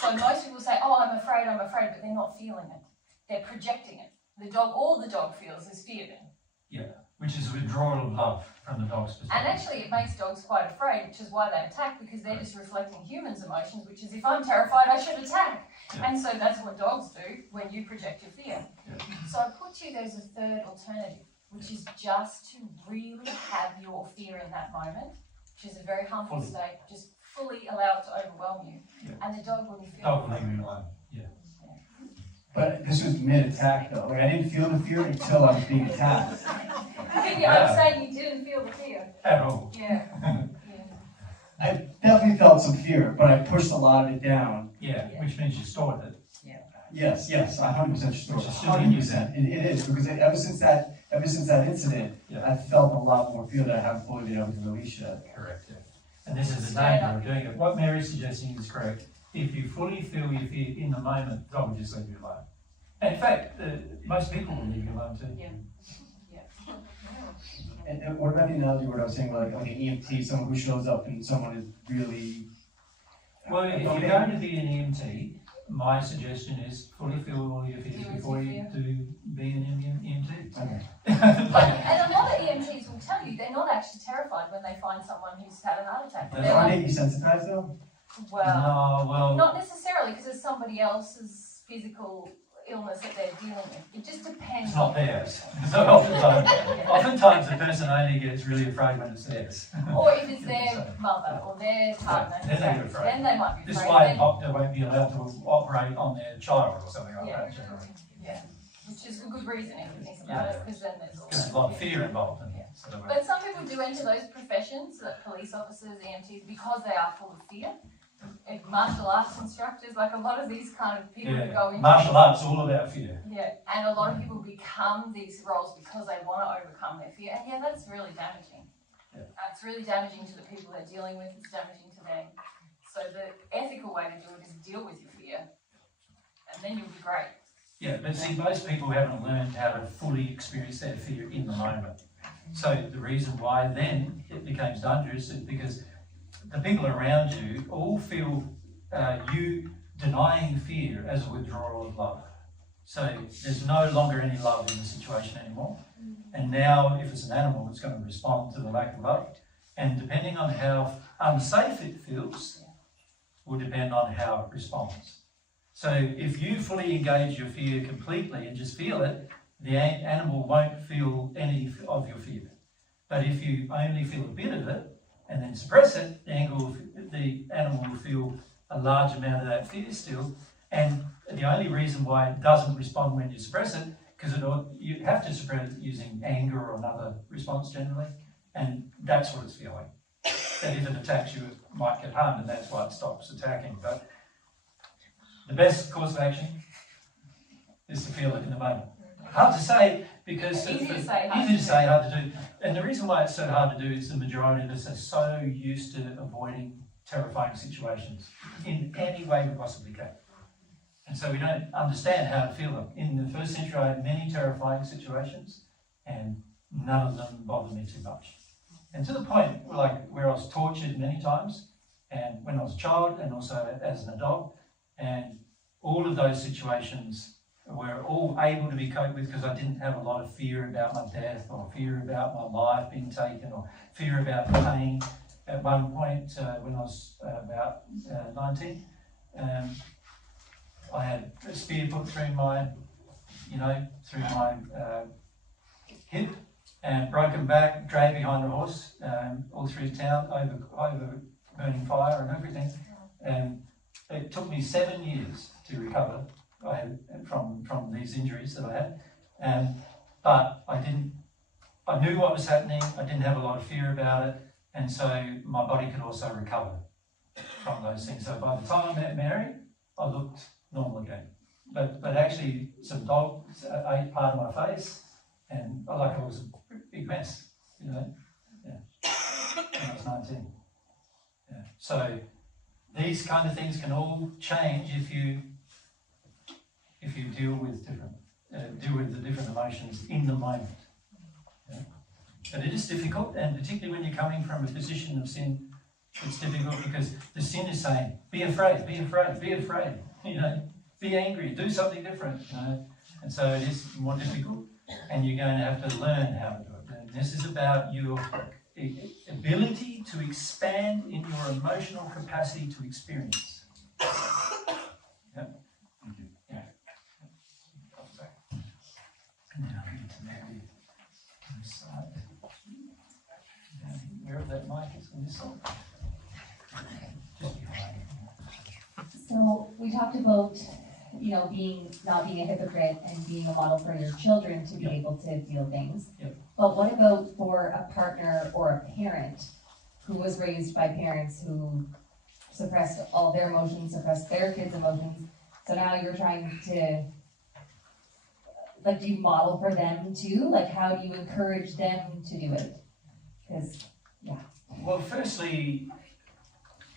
So most people say, oh, I'm afraid, but they're not feeling it. They're projecting it. All the dog feels is fear then. Yeah, which is a withdrawal of love from the dog's perspective. And actually it makes dogs quite afraid, which is why they attack, because they're just reflecting humans' emotions, which is if I'm terrified, I should attack. Yeah. And so that's what dogs do when you project your fear. Yeah. So I put to you there's a third alternative, which is just to really have your fear in that moment, which is a very humble state, just fully allow it to overwhelm you. Yeah. And the dog wouldn't feel it. Dog will leave you alone, yeah. But this was mid-attack though. Like I didn't feel the fear until I was being attacked. Yeah, I'm saying you didn't feel the fear. At all. Yeah. I definitely felt some fear, but I pushed a lot of it down. Yeah, which means you stored it. Yes, 100% sure. Which is still in you 100%. It is, because ever since that incident, Yeah. I felt a lot more fear that I haven't fully been able to release yet. Correct, yeah. And this is the danger of doing it. What Mary's suggesting is correct. If you fully feel your fear in the moment, God will just leave you alone. And in fact, most people will leave you alone too. Yeah. And what about the analogy what I was saying, like an EMT, someone who shows up and someone is really... Well, if you're going to be an EMT, my suggestion is fully feel all your fears before you do be an EMT. Okay. And a lot of EMTs will tell you they're not actually terrified when they find someone who's had an heart attack. Are they desensitized though? Well, No, well, not necessarily, because it's somebody else's physical illness that they're dealing with. It just depends. it's not theirs. So oftentimes the person only gets really afraid when it's theirs. Or if it's their mother or their partner, then they get afraid. then they might be This afraid. way, a Then- doctor won't be allowed to operate on their child or something like Yeah. that, generally. Yeah, which is a good reason if you think about it, because then there's Because there's a all lot of fear involved in it. So, But some people do enter those professions, like police officers, EMTs, because they are full of fear. And martial arts instructors, like a lot of these kind of people who go into martial arts all about fear. Yeah, and a lot of people become these roles because they want to overcome their fear, and yeah, that's really damaging. Yeah. It's really damaging to the people they're dealing with. It's damaging to them. So the ethical way to do it is deal with your fear, and then you'll be great. Yeah, but see, most people haven't learned how to fully experience their fear in the moment. So the reason why then it becomes dangerous is because the people around you all feel you denying fear as a withdrawal of love. So there's no longer any love in the situation anymore. And now, if it's an animal, it's going to respond to the lack of love. And depending on how unsafe it feels, will depend on how it responds. So if you fully engage your fear completely and just feel it, the animal won't feel any of your fear. But if you only feel a bit of it and then suppress it, the animal will feel a large amount of that fear still. And the only reason why it doesn't respond when you suppress it, because you have to suppress it using anger or another response generally, and that's what it's feeling. That if it attacks you, it might get harmed, and that's why it stops attacking. But the best course of action is to feel it in the moment. Hard to say because Easy to easy say, to say, hard to do. And the reason why it's so hard to do is the majority of us are so used to avoiding terrifying situations in any way we possibly can. And so we don't understand how to feel them. In the first century, I had many terrifying situations, and none of them bothered me too much. And to the point where I was tortured many times, and when I was a child, and also as an adult, and all of those situations were all able to be coped with because I didn't have a lot of fear about my death, or fear about my life being taken, or fear about pain. At one point, when I was about 19, I had a spear put through my hip, and broken back, dragged behind a horse, all through town, over burning fire and everything. And it took me 7 years to recover from these injuries that I had. But I knew what was happening, I didn't have a lot of fear about it, and so my body could also recover from those things. So by the time I met Mary, I looked normal again. But actually, some dogs ate part of my face, and I was a big mess, Yeah. When I was 19. Yeah. So these kind of things can all change if you deal with the different emotions in the moment. Yeah. But it is difficult, and particularly when you're coming from a position of sin, it's difficult because the sin is saying, be afraid, be afraid, be afraid, be angry, do something different, And so it is more difficult, and you're going to have to learn how to do it. And this is about your ability to expand in your emotional capacity to experience. Yeah. Thank you. Yeah. Now I need to maybe on this side. Wherever that mic is on this side. Just behind. So we talked about, not being a hypocrite and being a model for your children to be able to feel things. Yep. But what about for a partner or a parent who was raised by parents who suppressed all their emotions, suppressed their kids' emotions. So now you're trying to, like, do you model for them too? Like, how do you encourage them to do it? Because, Well, firstly,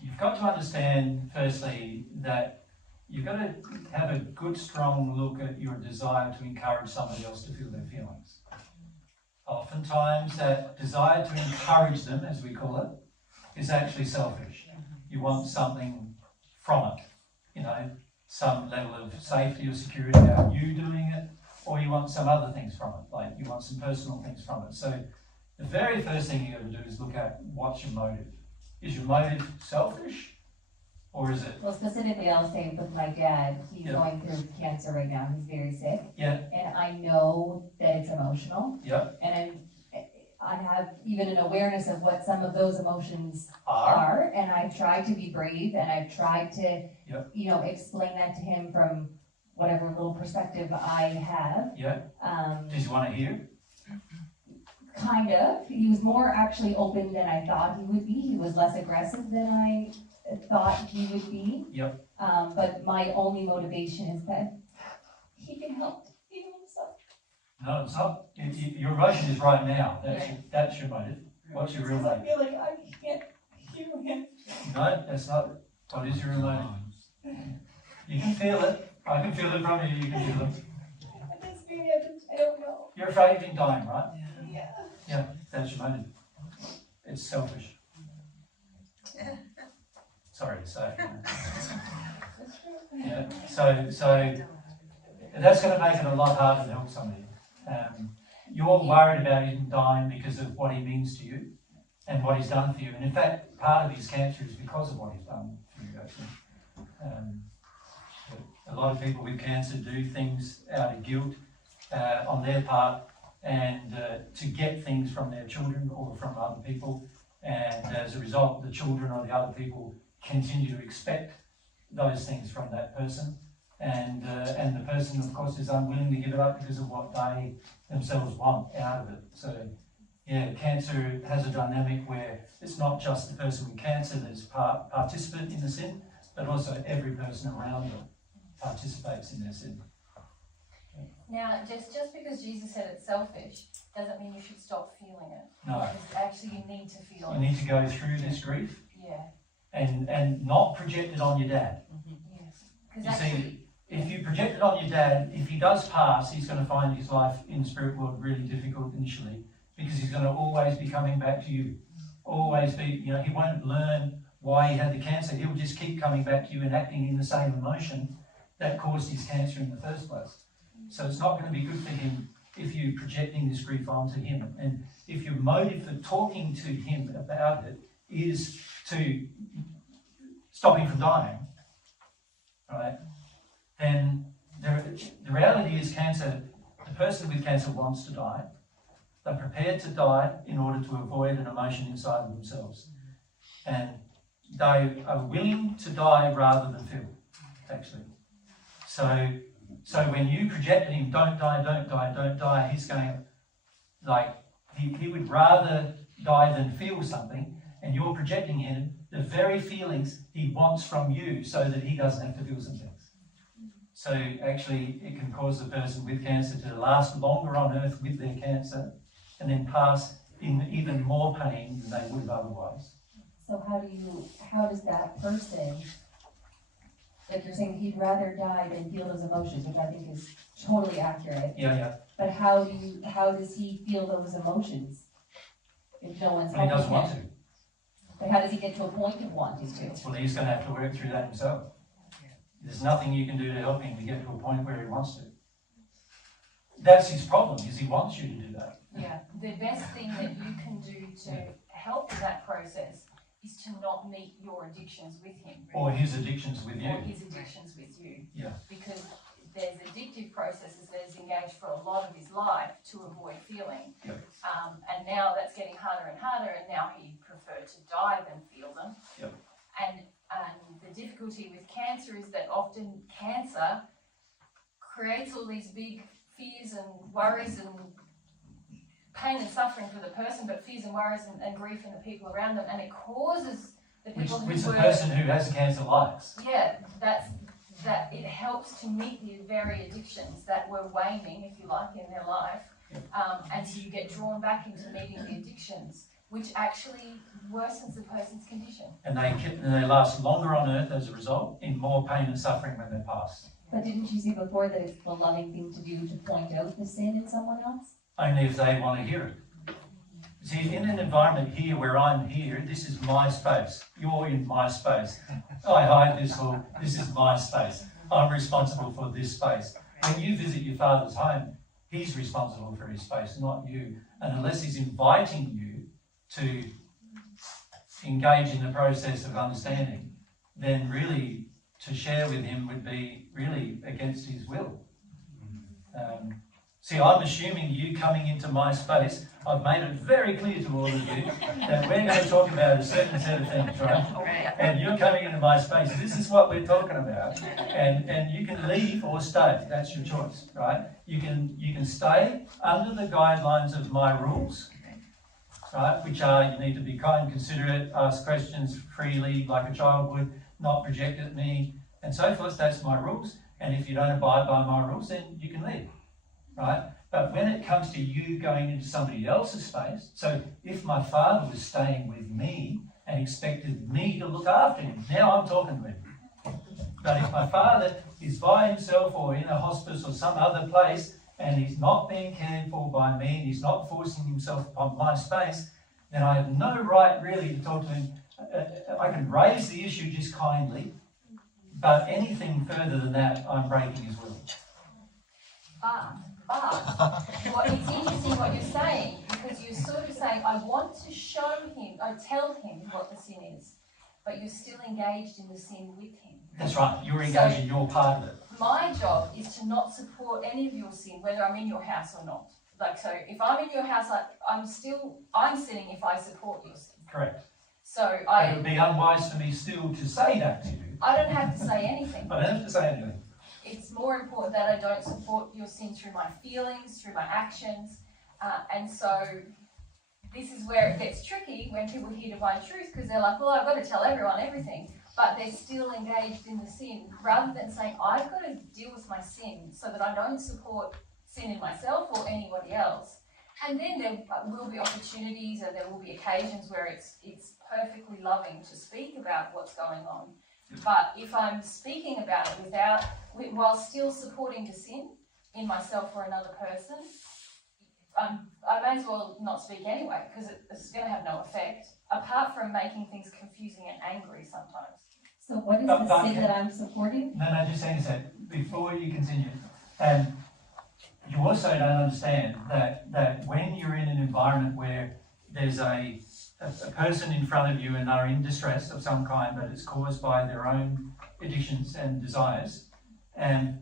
you've got to understand, that you've got to have a good, strong look at your desire to encourage somebody else to feel their feelings. Oftentimes, that desire to encourage them, as we call it, is actually selfish. You want something from it, you know, some level of safety or security about you doing it, or you want some other things from it, like you want some personal things from it. So the very first thing you got to do is look at what's your motive. Is your motive selfish, or is it? well, specifically, I'll say with my dad, he's Yep. going through cancer right now. He's very sick. Yeah. And I know that it's emotional. Yep. And I have even an awareness of what some of those emotions Are. are, and I've tried to be brave, and I've tried to, Yep. you know, explain that to him from whatever little perspective I have. Yeah. Does he want to hear? Kind of. He was more actually open than I thought he would be. He was less aggressive than I thought he would be. Yep. But my only motivation is that he can help heal himself. No, it's not. Your emotion is right now. That's your motive. What's your real I motive? feel like I can't heal him. No, that's not. What is your real motive? You can feel it. I can feel it from you. You can feel it. I don't know. You're afraid of him dying, right? Yeah. Yeah, that's your motive. It's selfish. Sorry to say. Yeah. So that's going to make it a lot harder to help somebody. You're worried about him dying because of what he means to you and what he's done for you. And in fact, part of his cancer is because of what he's done for you, actually. A lot of people with cancer do things out of guilt on their part and to get things from their children or from other people. And as a result, the children or the other people continue to expect those things from that person. And the person, of course, is unwilling to give it up because of what they themselves want out of it. So, yeah, cancer has a dynamic where it's not just the person with cancer that's participant in the sin, but also every person around them participates in their sin. Now, just because Jesus said it's selfish, doesn't mean you should stop feeling it. No. Because actually you need to feel You it. need to go through this grief Yeah. and not project it on your dad. Yes. Because You actually, see, if you project it on your dad, if he does pass, he's going to find his life in the spirit world really difficult initially because he's going to always be coming back to you. Always be, you know, he won't learn why he had the cancer. He'll just keep coming back to you and acting in the same emotion that caused his cancer in the first place. So it's not going to be good for him if you're projecting this grief onto him. And if your motive for talking to him about it is to stop him from dying, right? Then the reality is cancer, the person with cancer wants to die. They're prepared to die in order to avoid an emotion inside of themselves. And they are willing to die rather than feel, actually. So when you project at him, don't die, don't die, don't die, he's going, like, he would rather die than feel something, and you're projecting him the very feelings he wants from you so that he doesn't have to feel some things. So actually, it can cause the person with cancer to last longer on earth with their cancer and then pass in even more pain than they would have otherwise. So how does that person, like you're saying, he'd rather die than feel those emotions, which I think is totally accurate. Yeah. But how does he feel those emotions if no one's But he doesn't helping want him? to. But how does he get to a point of wanting to? Well, he's going to have to work through that himself. There's nothing you can do to help him to get to a point where he wants to. That's his problem, is he wants you to do that. yeah, the best thing that you can do to help in that process is to not meet your addictions with him. Or his addictions with Or you. his addictions with you. Yeah. Because there's addictive processes that he's engaged for a lot of his life to avoid feeling. Yep. And now that's getting harder and harder, and now he preferred to die than feel them. Yep. And the difficulty with cancer is that often cancer creates all these big fears and worries and pain and suffering for the person, but fears and worries and grief in the people around them, and it causes the people which the person who has cancer likes. Yeah, that it helps to meet the very addictions that were waning, if you like, in their life, and so you get drawn back into meeting the addictions, which actually worsens the person's condition. And they last longer on earth as a result, in more pain and suffering when they pass. But didn't you say before that it's the loving thing to do to point out the sin in someone else? Only if they want to hear it. See, in an environment here where I'm here, this is my space. You're in my space. I hide this, or this is my space. I'm responsible for this space. When you visit your father's home, he's responsible for his space, not you. And unless he's inviting you to engage in the process of understanding, then really to share with him would be really against his will. See, I'm assuming you coming into my space, I've made it very clear to all of you that we're going to talk about a certain set of things, right? And you're coming into my space, this is what we're talking about. And you can leave or stay, that's your choice, right? You can stay under the guidelines of my rules, right? Which are, you need to be kind, considerate, ask questions freely like a child would, not project at me, and so forth. That's my rules. And if you don't abide by my rules, then you can leave. Right? But when it comes to you going into somebody else's space, so if my father was staying with me and expected me to look after him, now I'm talking to him. But if my father is by himself or in a hospice or some other place and he's not being cared for by me and he's not forcing himself upon my space, then I have no right really to talk to him. I can raise the issue just kindly, but anything further than that, I'm breaking his will. But it's interesting what you're saying, because you're sort of saying, I want to show him, I tell him what the sin is, but you're still engaged in the sin with him. That's right, you're engaged in your part of it. My job is to not support any of your sin, whether I'm in your house or not. Like, so if I'm in your house, I'm sinning if I support your sin. Correct. So it would be unwise for me still to say that to you. I don't have to say anything. I don't have to say anything. It's more important that I don't support your sin through my feelings, through my actions. And so this is where it gets tricky when people hear divine truth, because they're like, well, I've got to tell everyone everything, but they're still engaged in the sin, rather than saying, I've got to deal with my sin so that I don't support sin in myself or anybody else. And then there will be opportunities, or there will be occasions where it's perfectly loving to speak about what's going on. But if I'm speaking about it while still supporting the sin in myself or another person, I may as well not speak anyway, because it's going to have no effect, apart from making things confusing and angry sometimes. So what is the sin that I'm supporting? No, just hang a sec. Before you continue, you also don't understand that when you're in an environment where there's a person in front of you and are in distress of some kind, but it's caused by their own addictions and desires, and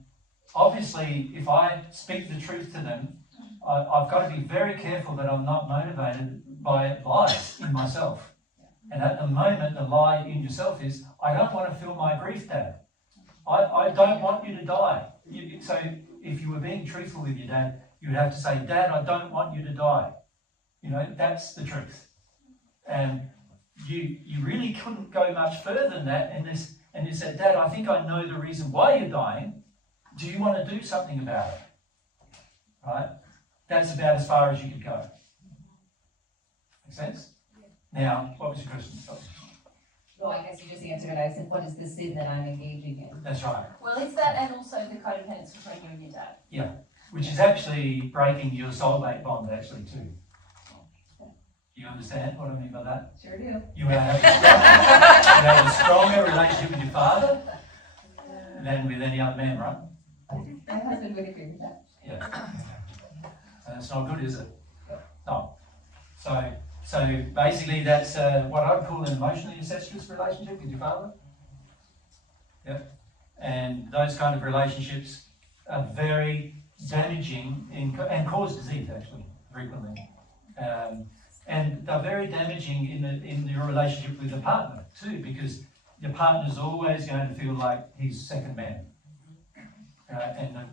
obviously if I speak the truth to them, I've got to be very careful that I'm not motivated by lies in myself. And at the moment, the lie in yourself is, I don't want to feel my grief, Dad. I don't want you to die. So if you were being truthful with your dad, you would have to say, Dad, I don't want you to die. You know, that's the truth. And you really couldn't go much further than that. And you said, Dad, I think I know the reason why you're dying. Do you want to do something about it? Right? That's about as far as you could go. Make sense? Now, what was your question? Well, I guess you just answered it. I said, what is the sin that I'm engaging in? That's right. Well, it's that, and also the codependence between you and your dad. Yeah, which is actually breaking your soulmate bond, actually, too. Do you understand what I mean by that? Sure do. You have a stronger relationship with your father than with any other man, right? My husband would agree with that. Yeah. And it's not good, is it? No. So basically that's what I'd call an emotionally incestuous relationship with your father. Yeah. And those kind of relationships are very damaging and cause disease, actually, frequently. And they're very damaging in your relationship with your partner too, because your partner's always going to feel like he's second man.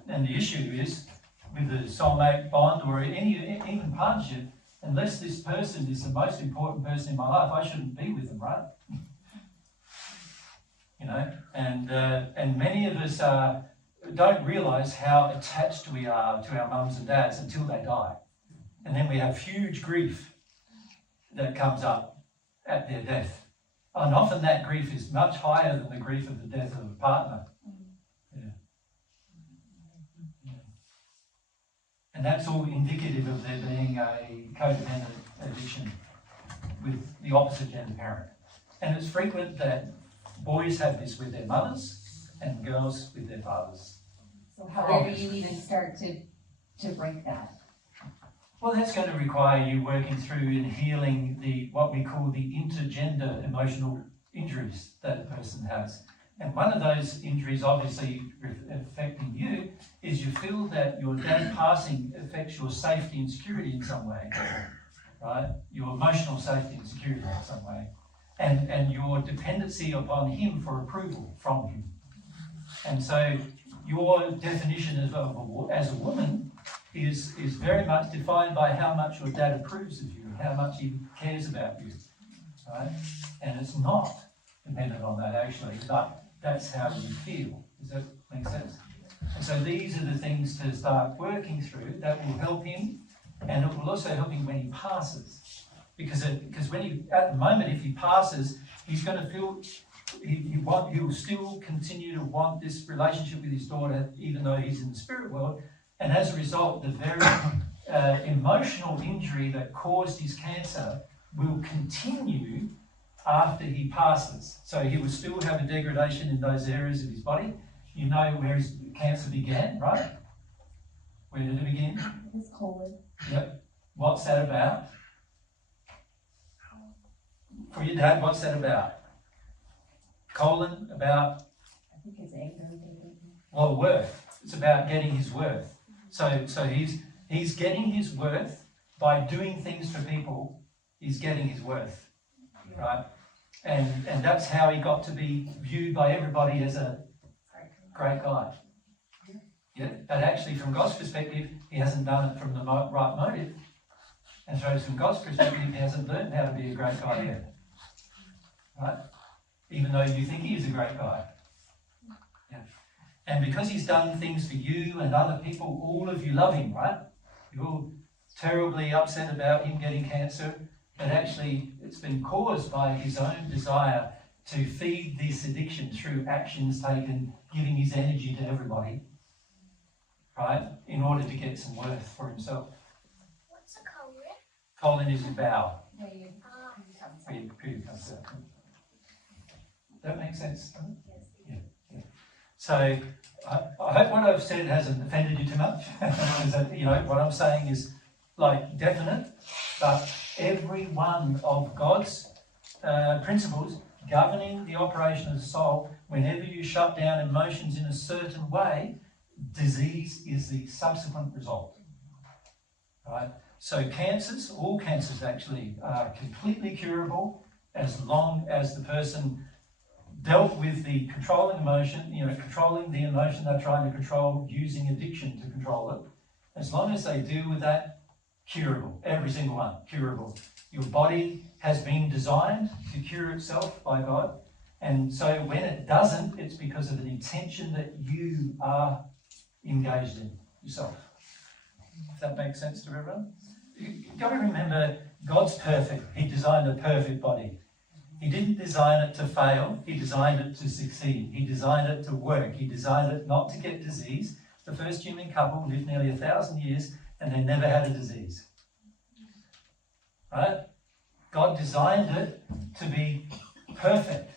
And the issue is with the soulmate bond or even partnership, unless this person is the most important person in my life, I shouldn't be with them, right? You know, and many of us don't realise how attached we are to our mums and dads until they die. And then we have huge grief that comes up at their death. And often that grief is much higher than the grief of the death of a partner. Yeah. Yeah. And that's all indicative of there being a codependent addiction with the opposite gender parent. And it's frequent that boys have this with their mothers and girls with their fathers. So how do you even start to break that? Well, that's going to require you working through and healing what we call the intergender emotional injuries that a person has. And one of those injuries, obviously affecting you, is you feel that your dad passing affects your safety and security in some way, right? Your emotional safety and security in some way. And your dependency upon him for approval from him. And so your definition as a woman is very much defined by how much your dad approves of you, how much he cares about you, right? And it's not dependent on that actually, but that's how you feel. Does that make sense? And so these are the things to start working through that will help him, and it will also help him when he passes. Because when at the moment, if he passes, he's going to feel he will still continue to want this relationship with his daughter, even though he's in the spirit world. And as a result, the very emotional injury that caused his cancer will continue after he passes. So he will still have a degradation in those areas of his body. You know where his cancer began, right? Where did it begin? His colon. Yep. What's that about? For your dad, what's that about? Colon, about? I think it's anger. Well, worth. It's about getting his worth. So he's getting his worth by doing things for people. He's getting his worth, right? And that's how he got to be viewed by everybody as a great guy. Yeah, but actually, from God's perspective, he hasn't done it from the right motive. And so, from God's perspective, he hasn't learned how to be a great guy yet, right? Even though you think he is a great guy. Yeah. And because he's done things for you and other people, all of you love him, right? You're all terribly upset about him getting cancer, but actually it's been caused by his own desire to feed this addiction through actions taken, giving his energy to everybody, right? In order to get some worth for himself. What's a colon? Colon is a bowel. Where you Where your poo comes out. That makes sense, doesn't it? Yes. Yeah. So I hope what I've said hasn't offended you too much. Because, what I'm saying is like definite, but every one of God's principles governing the operation of the soul, whenever you shut down emotions in a certain way, disease is the subsequent result. Right? So cancers, all cancers actually, are completely curable as long as the person dealt with the controlling emotion, controlling the emotion they're trying to control, using addiction to control it. As long as they deal with that, curable. Every single one, curable. Your body has been designed to cure itself by God. And so when it doesn't, it's because of an intention that you are engaged in yourself. If that makes sense to everyone? You've got to remember, God's perfect. He designed a perfect body. He didn't design it to fail. He designed it to succeed. He designed it to work. He designed it not to get disease. The first human couple lived nearly 1,000 years and they never had a disease. Right? God designed it to be perfect.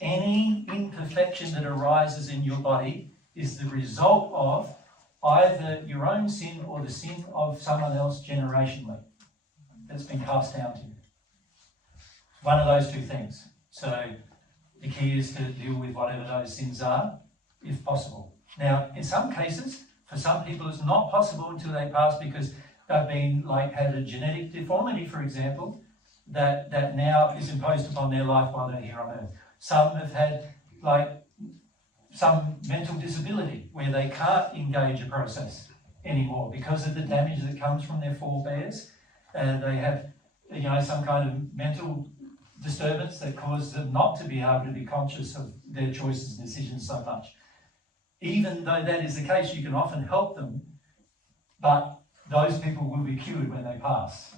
Any imperfection that arises in your body is the result of either your own sin or the sin of someone else generationally that's been passed down to you. One of those two things. So the key is to deal with whatever those sins are, if possible. Now, in some cases, for some people, it's not possible until they pass because they've been had a genetic deformity, for example, that now is imposed upon their life while they're here on earth. Some have had some mental disability where they can't engage a process anymore because of the damage that comes from their forebears. they have, some kind of mental disturbance that causes them not to be able to be conscious of their choices and decisions so much. Even though that is the case, you can often help them, but those people will be cured when they pass.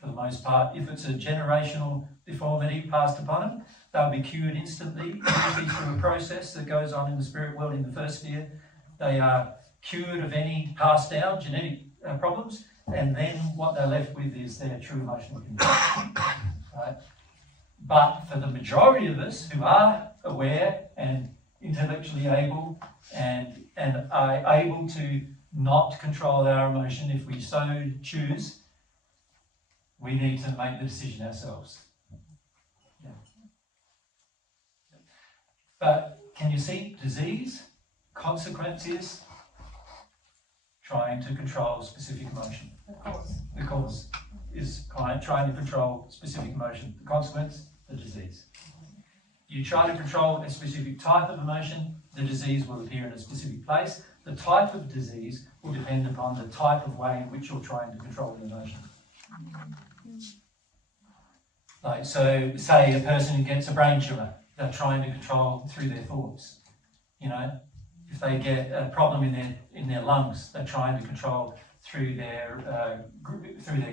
For the most part, if it's a generational deformity passed upon them, they'll be cured instantly, usually through a process that goes on in the spirit world in the first sphere. They are cured of any passed down genetic problems, and then what they're left with is their true emotional condition. Right? But for the majority of us who are aware and intellectually able and are able to not control our emotion if we so choose, we need to make the decision ourselves. Yeah. But can you see disease? Consequence is trying to control specific emotion. The cause is trying to control specific emotion. The consequence, the disease. You try to control a specific type of emotion, the disease will appear in a specific place. The type of disease will depend upon the type of way in which you're trying to control the emotion. Like, so say a person who gets a brain tumour, they're trying to control through their thoughts. If they get a problem in their lungs, they're trying to control through their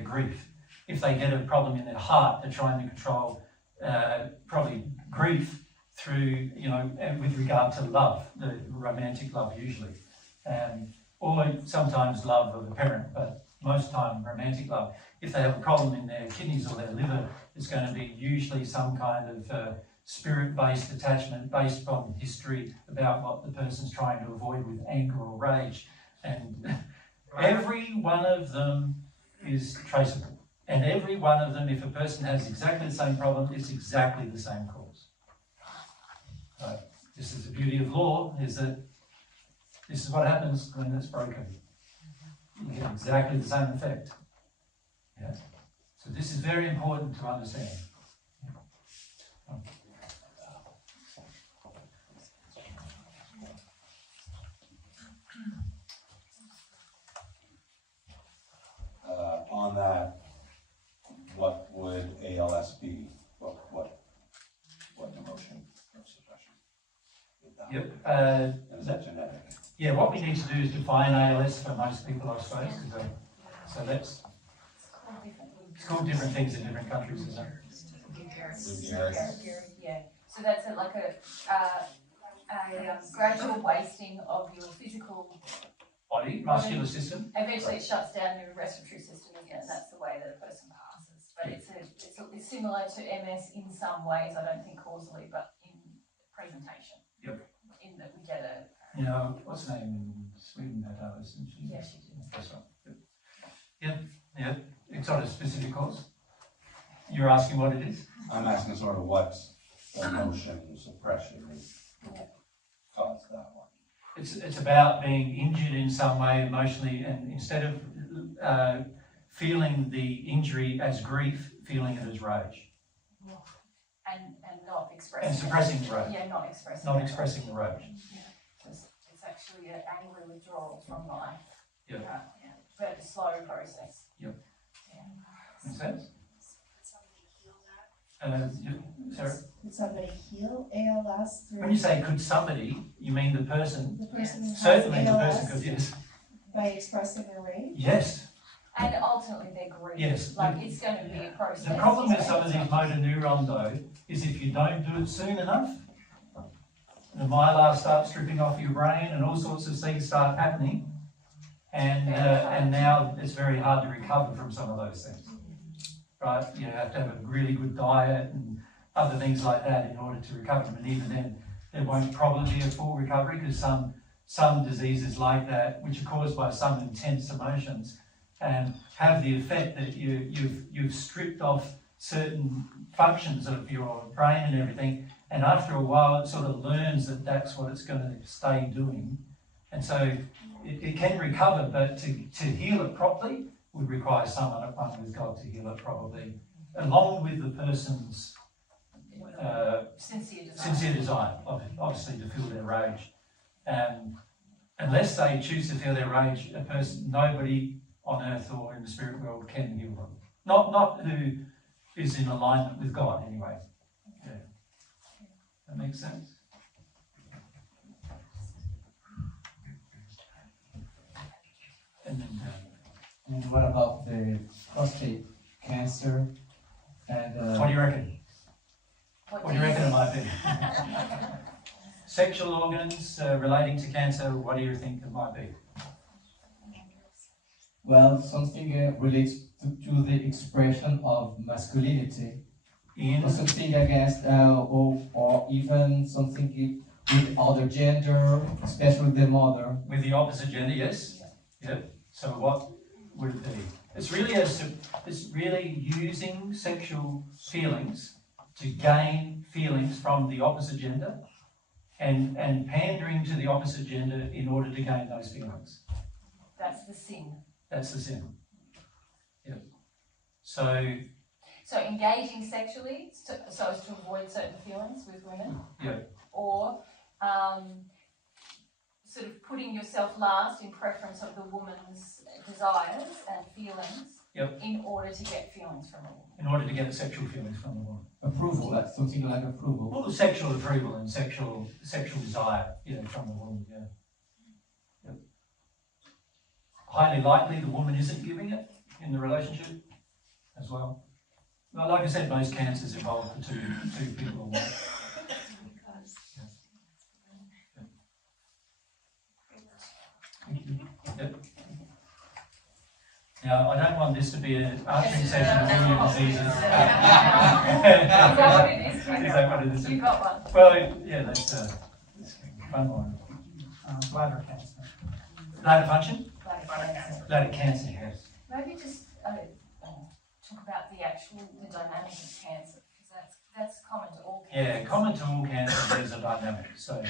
grief. If they get a problem in their heart, they're trying to control probably grief through, with regard to love, the romantic love usually, or sometimes love of a parent, but most time romantic love. If they have a problem in their kidneys or their liver, it's going to be usually some kind of spirit-based attachment based on history about what the person's trying to avoid with anger or rage. And every one of them is traceable. And every one of them, if a person has exactly the same problem, it's exactly the same cause. This is the beauty of law, is that this is what happens when it's broken. You get exactly the same effect. Yeah? So this is very important to understand. On that, what would ALS be? What emotion of suppression? Yep. Is that genetic? Yeah, what we need to do is define ALS for most people, I suppose. So that's, it's called different things in different countries, isn't it? Yeah. So that's a gradual wasting of your physical Body, muscular system. Eventually it shuts down your respiratory system again, and that's the way that a person passes. But it's similar to MS in some ways, I don't think causally, but in presentation. Yep. In that we get a... What's her name in Sweden had ALS, didn't she? Yeah, she did. That's right. Yep. It's not a specific cause. You're asking what it is? I'm asking sort of what emotion suppression caused that one. It's about being injured in some way emotionally, and instead of feeling the injury as grief, feeling it as rage. And not expressing and suppressing the rage. Yeah, not expressing. Not expressing the rage. Yeah. It's actually an angry withdrawal from life. Yeah. Yeah. But a slow process. Yep. Yeah. Makes sense? Sarah? Could somebody heal ALS through? When you say could somebody, you mean the person? The person who has Certainly the ALS person could, yes. by expressing their rage? Yes. And ultimately their grief. Yes. It's going to be a process. The problem with some of these motor neurons though, is if you don't do it soon enough, the myelin starts stripping off your brain and all sorts of things start happening, and now it's very hard to recover from some of those things. Right? You have to have a really good diet and other things like that in order to recover them. And even then, there won't probably be a full recovery, because some diseases like that, which are caused by some intense emotions, and have the effect that you've stripped off certain functions of your brain and everything, and after a while it sort of learns that that's what it's going to stay doing, and so it can recover, but to heal it properly would require someone with God to heal it probably, along with the person's sincere desire, obviously, to feel their rage. Unless they choose to feel their rage, nobody on earth or in the spirit world can heal them. Not who is in alignment with God, anyway. Yeah. That makes sense? And then, And what about the prostate cancer? And what do you reckon? What do you reckon it might be? Sexual organs relating to cancer, what do you think it might be? well, something relates to the expression of masculinity, or something against, or even something with other gender, especially the mother. With the opposite gender, yes. Yep. So what would it be? It's really using sexual feelings to gain feelings from the opposite gender, and pandering to the opposite gender in order to gain those feelings. That's the sin. That's the sin. Yep. So engaging sexually so as to avoid certain feelings with women. yeah. Or sort of putting yourself last in preference of the woman's desires and feelings. Yep. In order to get feelings from a woman. In order to get sexual feelings from the woman. Approval, like something like approval. Well, sexual approval and sexual desire, from the woman, yeah. Yep. Highly likely the woman isn't giving it in the relationship as well. Well, like I said, most cancers involve the two people or more. Yep. Now, I don't want this to be an answering session of all your diseases. Is that what it is? Is that what it is? You got one. Well, yeah, that's a fun one. Bladder cancer. Bladder function? Bladder cancer. Bladder cancer, yes. Maybe just talk about the dynamic of cancer, because that's common to all cancers. Yeah, common to all cancers is a dynamic. So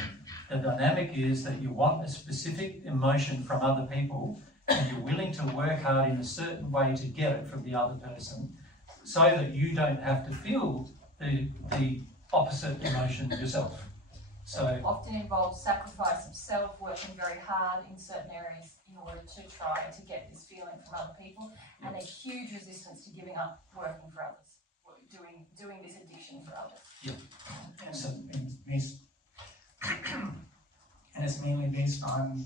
the dynamic is that you want a specific emotion from other people, and you're willing to work hard in a certain way to get it from the other person, so that you don't have to feel the opposite emotion yourself. So often involves sacrifice of self, working very hard in certain areas in order to try to get this feeling from other people, and a huge resistance to giving up working for others, doing this addiction for others. yeah. And it's mainly based on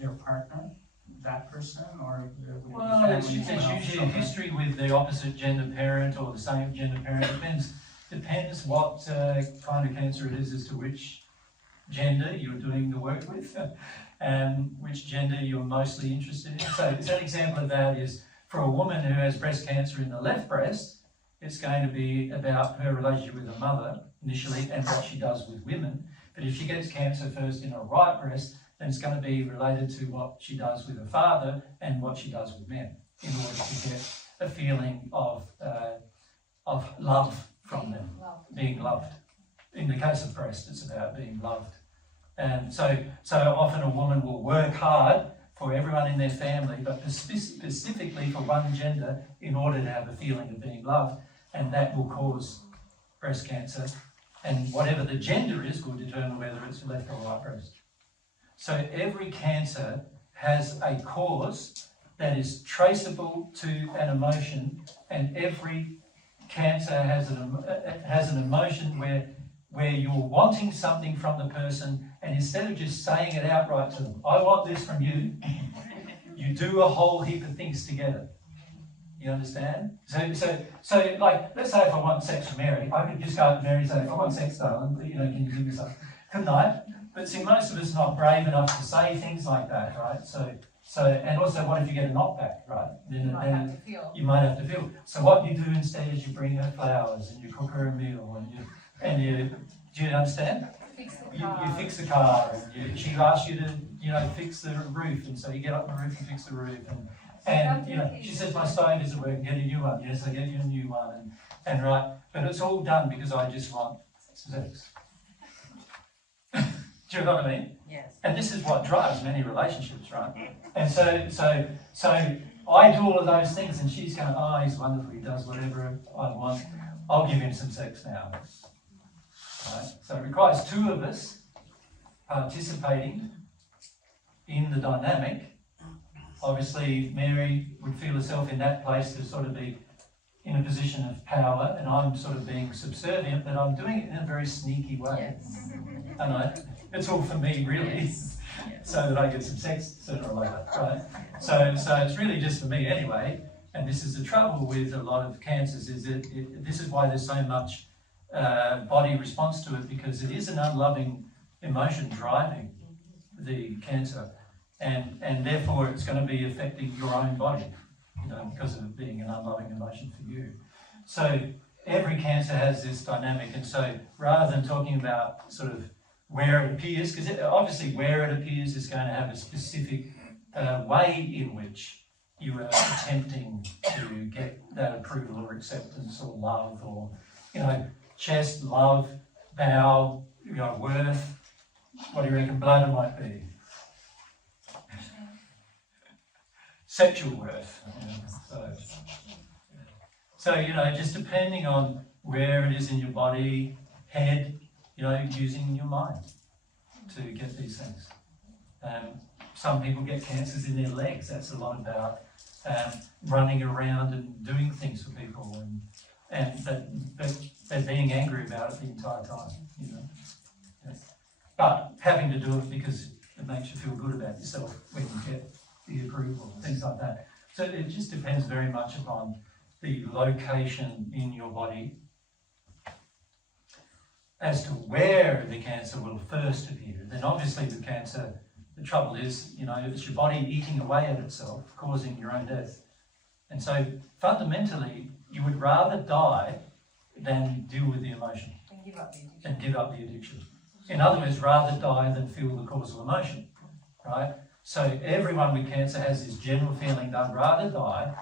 their partner, that person, or Well, it's usually a history with the opposite gender parent or the same gender parent. Depends what kind of cancer it is as to which gender you're doing the work with, and which gender you're mostly interested in. So an example of that is for a woman who has breast cancer in the left breast, it's going to be about her relationship with her mother initially and what she does with women. But if she gets cancer first in her right breast, then it's going to be related to what she does with her father and what she does with men, in order to get a feeling of love from them, being loved. In the case of breast, it's about being loved. And so often a woman will work hard for everyone in their family, but specifically for one gender in order to have a feeling of being loved, and that will cause breast cancer. And whatever the gender is will determine whether it's left or right breast. So every cancer has a cause that is traceable to an emotion, and every cancer has an emotion where you're wanting something from the person, and instead of just saying it outright to them, I want this from you, you do a whole heap of things together. You understand? So like, let's say if I want sex from Mary, I could just go up to Mary and say, if I want sex, darling, can you give me something? Couldn't I? But see, most of us are not brave enough to say things like that, right? So, and also, what if you get a knockback, right? Then you might have to feel. So what you do instead is you bring her flowers and you cook her a meal and you do you understand? Fix the You car. fix the car, and she asks you to fix the roof, and so you get up on the roof and fix the roof, and she says my stove isn't working, get a new one. Yes, I get you a new one, and right, but it's all done because I just want sex. Do you know what I mean? Yes. And this is what drives many relationships, right? And so I do all of those things, and she's going, oh, he's wonderful, he does whatever I want. I'll give him some sex now. Right? So it requires two of us participating in the dynamic. Obviously, Mary would feel herself in that place to sort of be in a position of power, and I'm sort of being subservient, but I'm doing it in a very sneaky way. And it's all for me, really, so that I get some sex sooner or later, right? So it's really just for me anyway. And this is the trouble with a lot of cancers, is that this is why there's so much body response to it, because it is an unloving emotion driving the cancer, and therefore it's going to be affecting your own body, because of it being an unloving emotion for you. So every cancer has this dynamic, and so rather than talking about sort of where it appears, because obviously where it appears is going to have a specific way in which you are attempting to get that approval or acceptance or love, or, chest, love, bowel, worth. What do you reckon bladder might be? Sexual worth. So, just depending on where it is in your body, head, using your mind to get these things. Some people get cancers in their legs. That's a lot about running around and doing things for people, but being angry about it the entire time. But having to do it because it makes you feel good about yourself when you get the approval, things like that. So it just depends very much upon the location in your body as to where the cancer will first appear. Then obviously with cancer, the trouble is, it's your body eating away at itself, causing your own death. And so fundamentally, you would rather die than deal with the emotion. And give up the addiction. In other words, rather die than feel the causal emotion, right? So everyone with cancer has this general feeling they'd rather die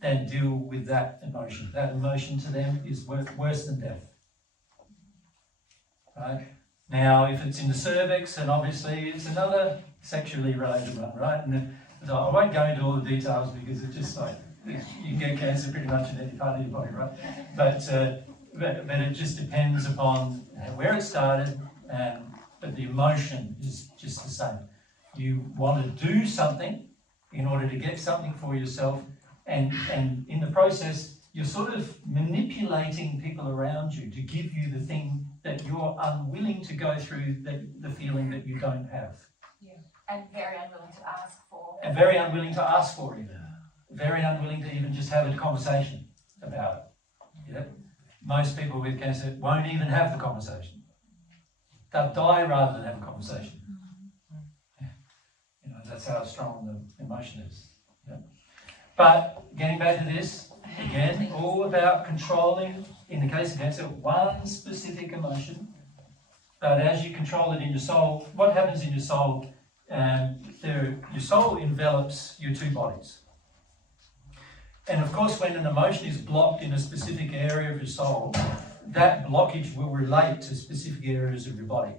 than deal with that emotion. That emotion to them is worse than death, right? Now, if it's in the cervix, then obviously it's another sexually related one, right? And so I won't go into all the details because it's just like, you can get cancer pretty much in any part of your body, right? But it just depends upon where it started, but the emotion is just the same. You want to do something in order to get something for yourself, and in the process, you're sort of manipulating people around you to give you the thing that you're unwilling to go through, the feeling that you don't have. Yeah. And very unwilling to ask for. And very unwilling to ask for even. Very unwilling to even just have a conversation about it. Yeah? Most people with cancer won't even have the conversation. They'll die rather than have a conversation. Yeah. That's how strong the emotion is. Yeah? But getting back to this, again, all about controlling, in the case of cancer, one specific emotion. But as you control it in your soul, what happens in your soul? Your soul envelops your two bodies. And of course, when an emotion is blocked in a specific area of your soul, that blockage will relate to specific areas of your body.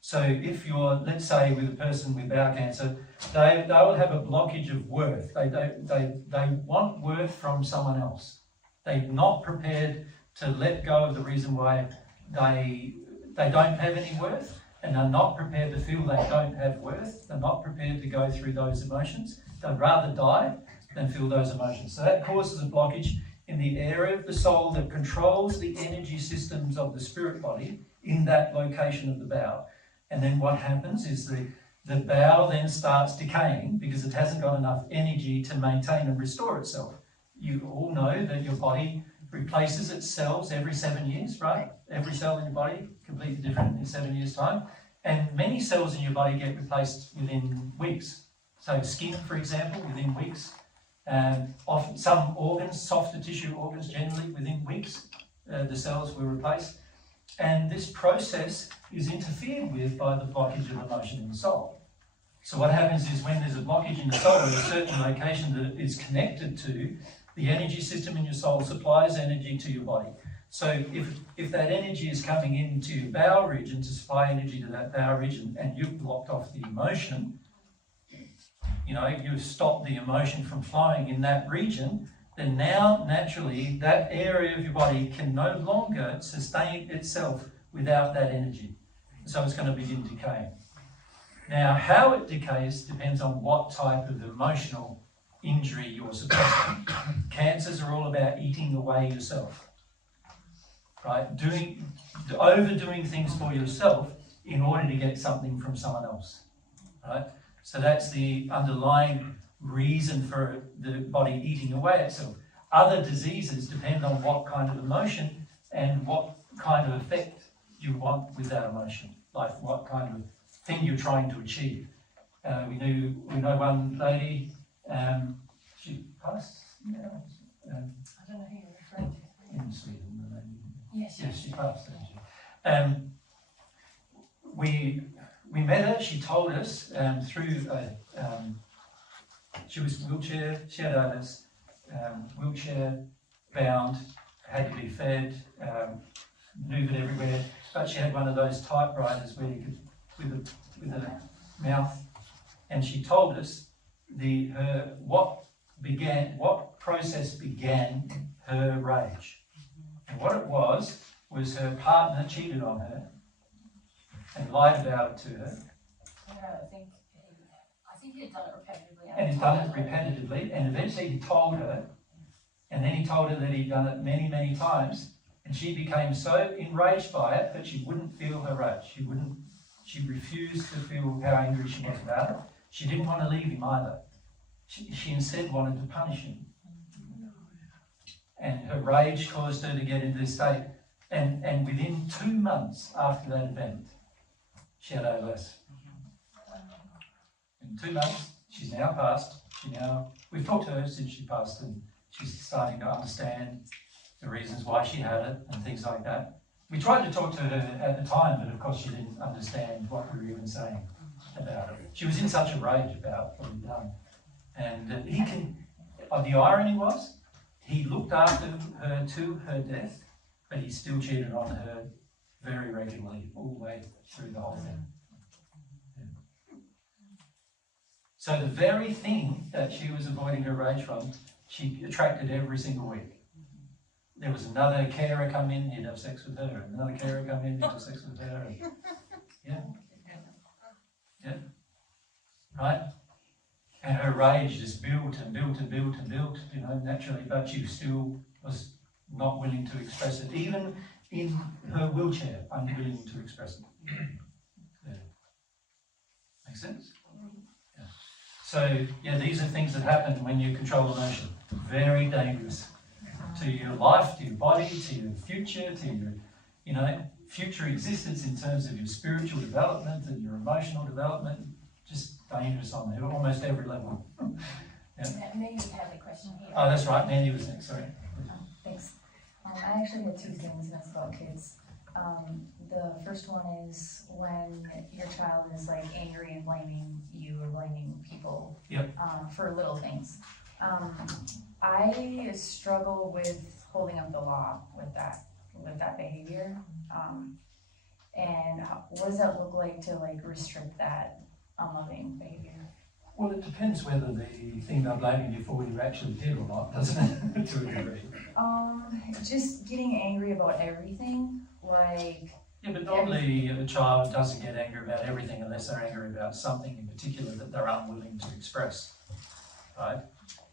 So if you're, let's say, with a person with bowel cancer, they will have a blockage of worth. They want worth from someone else. They're not prepared to let go of the reason why they don't have any worth, and they're not prepared to feel they don't have worth. They're not prepared to go through those emotions. They'd rather die than feel those emotions. So that causes a blockage in the area of the soul that controls the energy systems of the spirit body in that location of the bowel. And then what happens is the bowel then starts decaying because it hasn't got enough energy to maintain and restore itself. You all know that your body replaces its cells every 7 years, right? Every cell in your body, completely different in 7 years' time. And many cells in your body get replaced within weeks. So skin, for example, within weeks. Often some organs, softer tissue organs, generally within weeks, the cells will replace. And this process is interfered with by the blockage of emotion in the soul. So what happens is when there's a blockage in the soul at a certain location that is connected to, the energy system in your soul supplies energy to your body. So if that energy is coming into your bowel region to supply energy to that bowel region, and you've blocked off the emotion, you've stopped the emotion from flowing in that region, then now naturally that area of your body can no longer sustain itself without that energy. So it's going to begin decaying. Now, how it decays depends on what type of emotional injury you're suppressing. Cancers are all about eating away yourself, right? Overdoing things for yourself in order to get something from someone else, right? So that's the underlying reason for the body eating away itself. Other diseases depend on what kind of emotion and what kind of effect you want with that emotion, like what kind of thing you're trying to achieve. We know one lady, she passed now. I don't know who you're referring to. In Sweden, the lady. Yes, Yes, she passed, didn't she? We met her. She told us through she was wheelchair. She had ALS, wheelchair bound, had to be fed, maneuvered everywhere. But she had one of those typewriters where you could with a mouth, and she told us what process began her rage, and what it was her partner cheated on her and lied about it to her. I think he had done it repetitively. And he'd done it repetitively, and eventually he told her, and then he told her that he'd done it many, many times, and she became so enraged by it that she wouldn't feel her rage. She refused to feel how angry she was about it. She didn't want to leave him either. She instead wanted to punish him. And her rage caused her to get into this state. And within 2 months after that event, she had ALS. In 2 months, she's now passed. We've talked to her since she passed, and she's starting to understand the reasons why she had it and things like that. We tried to talk to her at the time, but of course she didn't understand what we were even saying about it. She was in such a rage about what he'd done. And the irony was, he looked after her to her death, but he still cheated on her very regularly, all the way through the whole thing. Yeah. So the very thing that she was avoiding her rage from, she attracted every single week. There was another carer come in, he'd have sex with her, and another carer come in, he'd have sex with her. And, yeah. Right? And her rage just built and built and built and built, naturally, but she still was not willing to express it, even in her wheelchair, unwilling to express it. Yeah. Make sense? Yeah. So, these are things that happen when you control emotion. Very dangerous to your life, to your body, to your future, to your, future existence in terms of your spiritual development and your emotional development. Just dangerous on almost every level. Yeah. Mandy had a question here. Oh, that's right. Mandy was next. Sorry. Thanks. I actually had 2 things, and it's about kids. The first one is when your child is like angry and blaming you or blaming people for little things. I struggle with holding up the law with that behavior. And what does that look like to restrict that unloving behavior? Well, it depends whether the thing they're blaming you for you actually did or not, doesn't it? To a degree. Just getting angry about everything, Yeah, but normally a child doesn't get angry about everything unless they're angry about something in particular that they're unwilling to express, right?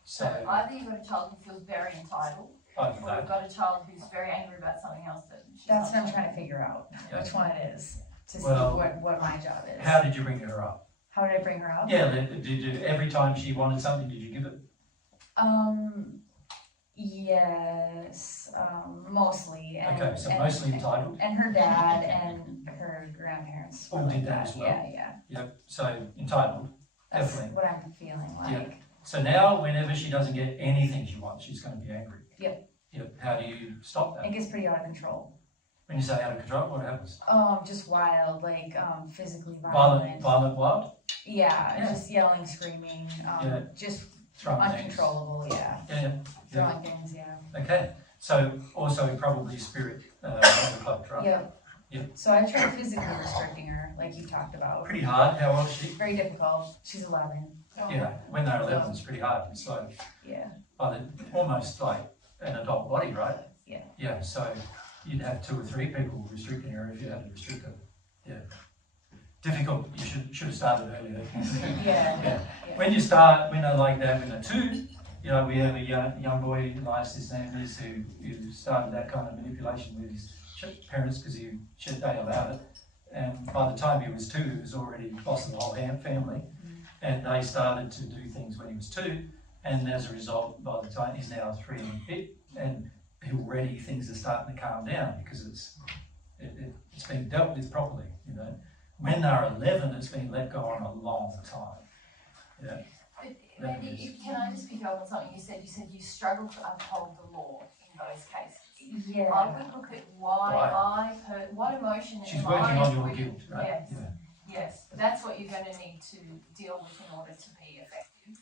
So either you've got a child who feels very entitled, or you've got a child who's very angry about something else that she's That's what I'm trying to figure out, which one it is, to see what my job is. How did you bring her up? How did I bring her up? Yeah, did you, every time she wanted something, did you give it? Yes, mostly. Okay, so mostly entitled? And her dad and her grandparents. All did that as well? Yeah. Yep, so entitled, That's definitely. what I'm feeling like. Yeah. So now, whenever she doesn't get anything she wants, she's going to be angry. Yep. How do you stop that? It gets pretty out of control. When you say out of control, what happens? Just wild, physically violent. Violent wild? Yeah, just yelling, screaming, just throwing uncontrollable, things. Throwing things, Okay, so also probably spirit overclocked, right? Yep. So I tried physically restricting her, like you talked about. Pretty hard. How old is she? Very difficult. She's 11. Yeah, when they're 11, it's pretty hard. It's almost like an adult body, right? Yeah. Yeah, so you'd have 2 or 3 people restricting her if you had to restrict her. Yeah. difficult. You should have started earlier. Yeah. When you start, when they're like that, when they're 2, you know, we have a young boy, Elias, his name is, who started that kind of manipulation with his parents because they allowed it. And by the time he was 2, he was already boss of the whole family. And they started to do things when he was 2. And as a result, by the time he's now 3 and a bit, and already things are starting to calm down because it's been dealt with properly, you know. When they're 11, it's been let go on a long time. Yeah. Maybe, can I just pick up on something you said? You said you struggle to uphold the law in those cases. Yeah. I would look at what emotion She's am working I on your with? guilt, right? Yes. Yeah. Yes, that's what you're going to need to deal with in order to be effective,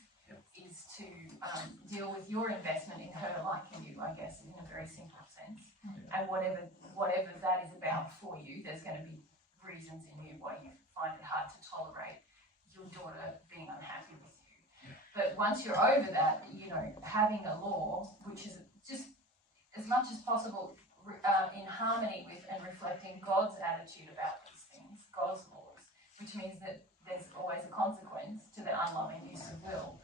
is to deal with your investment in her liking you, I guess, in a very simple sense. And whatever that is about for you, there's going to be reasons in you why you find it hard to tolerate your daughter being unhappy with you. But once you're over that, you know, having a law which is just as much as possible in harmony with and reflecting God's attitude about these things, God's laws, which means that there's always a consequence to the unloving use of will.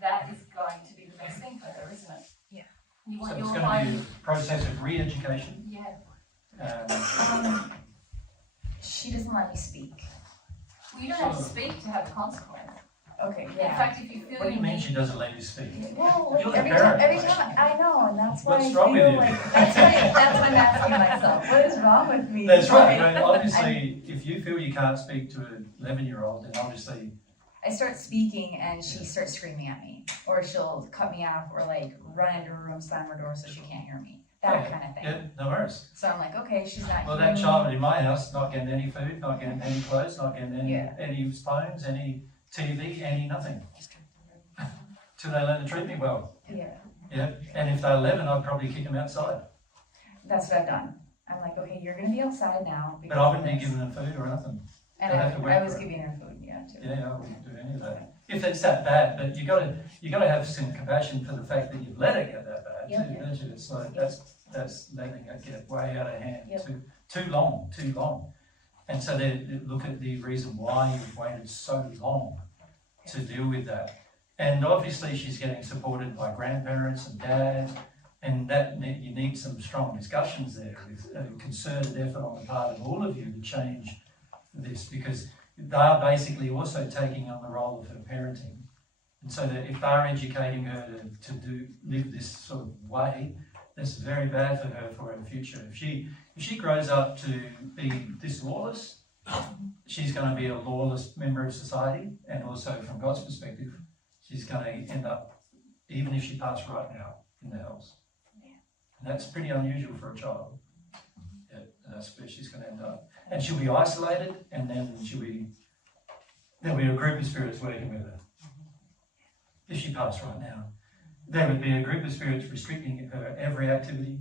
That is going to be the best thing for her, isn't it? Yeah. You want So it's your going to home. be a process of re-education. Yeah. She doesn't let me speak. Well, you don't have to speak to have a consequence. Okay, In yeah. fact, if you feel What do you you mean need she doesn't let you speak? Well, like You're the every parent. time I know, and that's why What's I wrong with feel you? like that's what I'm asking myself. What is wrong with me? That's right. Like, I mean, obviously, if you feel you can't speak to an 11-year-old, then obviously. I start speaking and she starts screaming at me, or she'll cut me off, or like run into her room, slam her door so she can't hear me. That kind of thing. Yeah, no worries. So I'm like, okay, she's not. Well, hearing that me. child in my house not getting any food, not getting any clothes, not getting any Yeah. any phones, any TV, any nothing. Till they learn to treat me well. Yeah, Yeah. And if they're 11, I'd probably kick them outside. that's what I've done. I'm like, okay, you're gonna be outside now. But I wouldn't be giving them food or anything. And They'd have to work I was for it. giving her food, yeah, too. Yeah, I wouldn't do any of that. If it's that bad, but you gotta have some compassion for the fact that you've let it get that bad Yep. too, don't you? It's like that's letting it get way out of hand Yep. too long. And so they look at the reason why you've waited so long to deal with that. And obviously she's getting supported by grandparents and dad, and that you need some strong discussions there with a concerted effort on the part of all of you to change this, because they are basically also taking on the role of her parenting. And so that if they're educating her to live this sort of way, that's very bad for her future. If she grows up to be this lawless, she's going to be a lawless member of society, and also from God's perspective, she's going to end up, even if she passed right now, in the hells. And that's pretty unusual for a child. Yeah, and that's where she's going to end up. And she'll be isolated, and then there'll be a group of spirits working with her. If she passed right now, there would be a group of spirits restricting her every activity,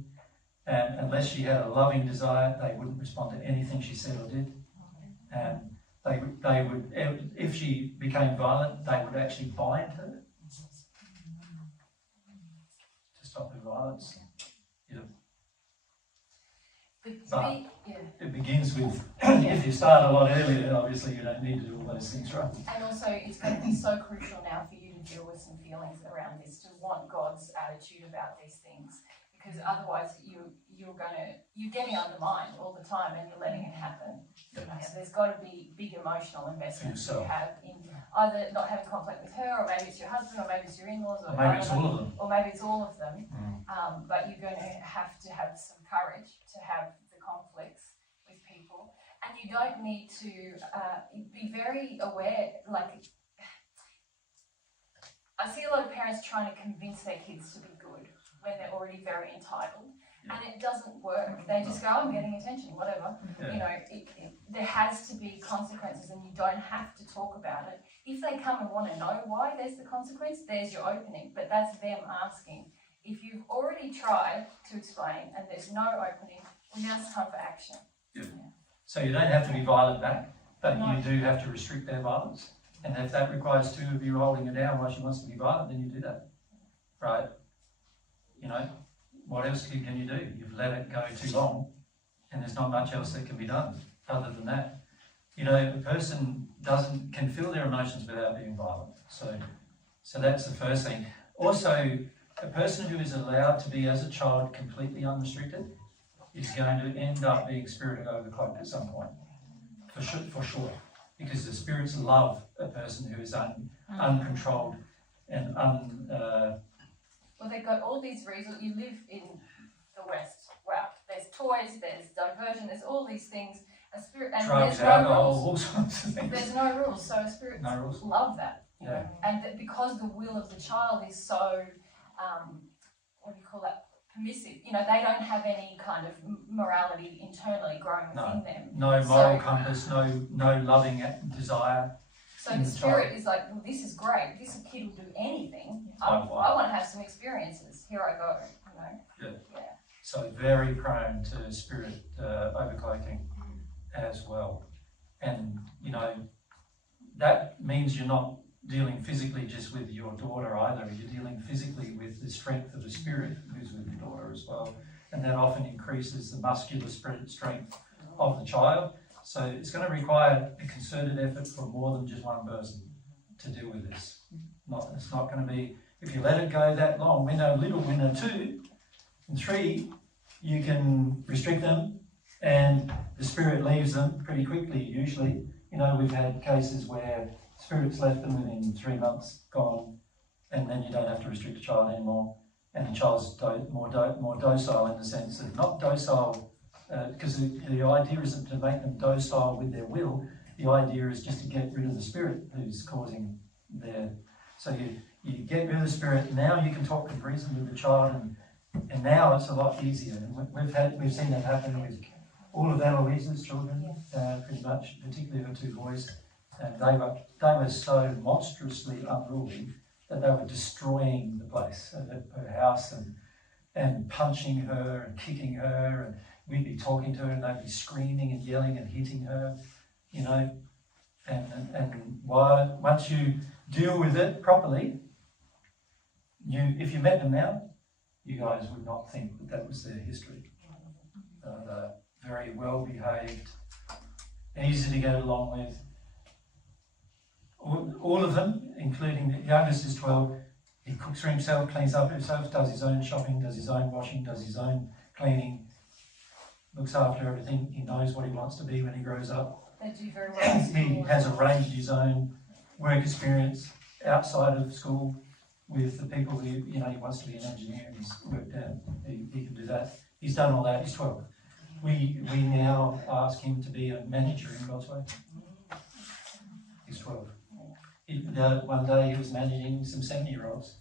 and unless she had a loving desire, they wouldn't respond to anything she said or did. And they would, if she became violent, they would actually bind her to stop her violence. But it begins with, if you start a lot earlier, obviously you don't need to do all those things, right? And also, it's going to be so crucial now for you to deal with some feelings around this, to want God's attitude about these things, because otherwise you're getting undermined all the time and you're letting it happen. So there's got to be big emotional investments you have in either not having conflict with her, or maybe it's your husband, or maybe it's your in-laws, or maybe it's all of them. Or maybe it's all of them. But you're going to have some courage to have the conflicts with people, and you don't need to be very aware. Like, I see a lot of parents trying to convince their kids to be good when they're already very entitled, and it doesn't work. They just go, I'm getting attention, whatever. Yeah. You know, there has to be consequences, and you don't have to talk about it. If they come and want to know why there's the consequence, there's your opening, but that's them asking. If you've already tried to explain and there's no opening, well, now it's time for action. Yeah. So you don't have to be violent back, but you do have to restrict their violence. And if that requires two of you holding her down while she wants to be violent, then you do that, right? You know, what else can you do? You've let it go too long, and there's not much else that can be done other than that. You know, a person can feel their emotions without being violent. So that's the first thing. Also, a person who is allowed to be, as a child, completely unrestricted is going to end up being spirited overclocked at some point, for sure. Because the spirits love a person who is uncontrolled and Well, they've got all these reasons. You live in the West. Wow, there's toys, there's diversion, there's all these things. A spirit, and drugs, there's no alcohol, rules. all sorts of things. There's no rules, so spirits love that. Yeah. And that because the will of the child is so, what do you call that, permissive, you know, they don't have any kind of morality internally growing within them. No moral compass, no loving desire. So the spirit is like, well, this is great, this kid will do anything, I want to have some experiences, here I go, you know. Yeah. So very prone to spirit overcloaking as well. And, you know, that means you're not dealing physically just with your daughter either. You're dealing physically with the strength of the spirit who's with your daughter as well. And that often increases the muscular strength of the child. So it's going to require a concerted effort for more than just one person to deal with this. It's not going to be, if you let it go that long, winner, little winner 2 and 3, you can restrict them and the spirit leaves them pretty quickly usually. You know, we've had cases where spirits left them within 3 months, gone, and then you don't have to restrict a child anymore. And the child's more docile in the sense of not docile, because the idea isn't to make them docile with their will. The idea is just to get rid of the spirit who's causing their. So you get rid of the spirit. Now you can talk with reason with the child, and now it's a lot easier. And we've seen that happen with all of Eloise's children, pretty much, particularly her 2 boys. And they were so monstrously unruly that they were destroying the place, her house, and punching her and kicking her, and we'd be talking to her and they'd be screaming and yelling and hitting her, you know. And once you deal with it properly, if you met them now, you guys would not think that was their history. They're very well behaved, easy to get along with. All of them, including the youngest is 12, he cooks for himself, cleans up himself, does his own shopping, does his own washing, does his own cleaning, looks after everything. He knows what he wants to be when he grows up. They do very well. He has arranged his own work experience outside of school with the people who, you know, he wants to be an engineer and he's worked out. He can do that. He's done all that, he's 12. We now ask him to be a manager in God's way. He's 12. One day he was managing some 70-year-olds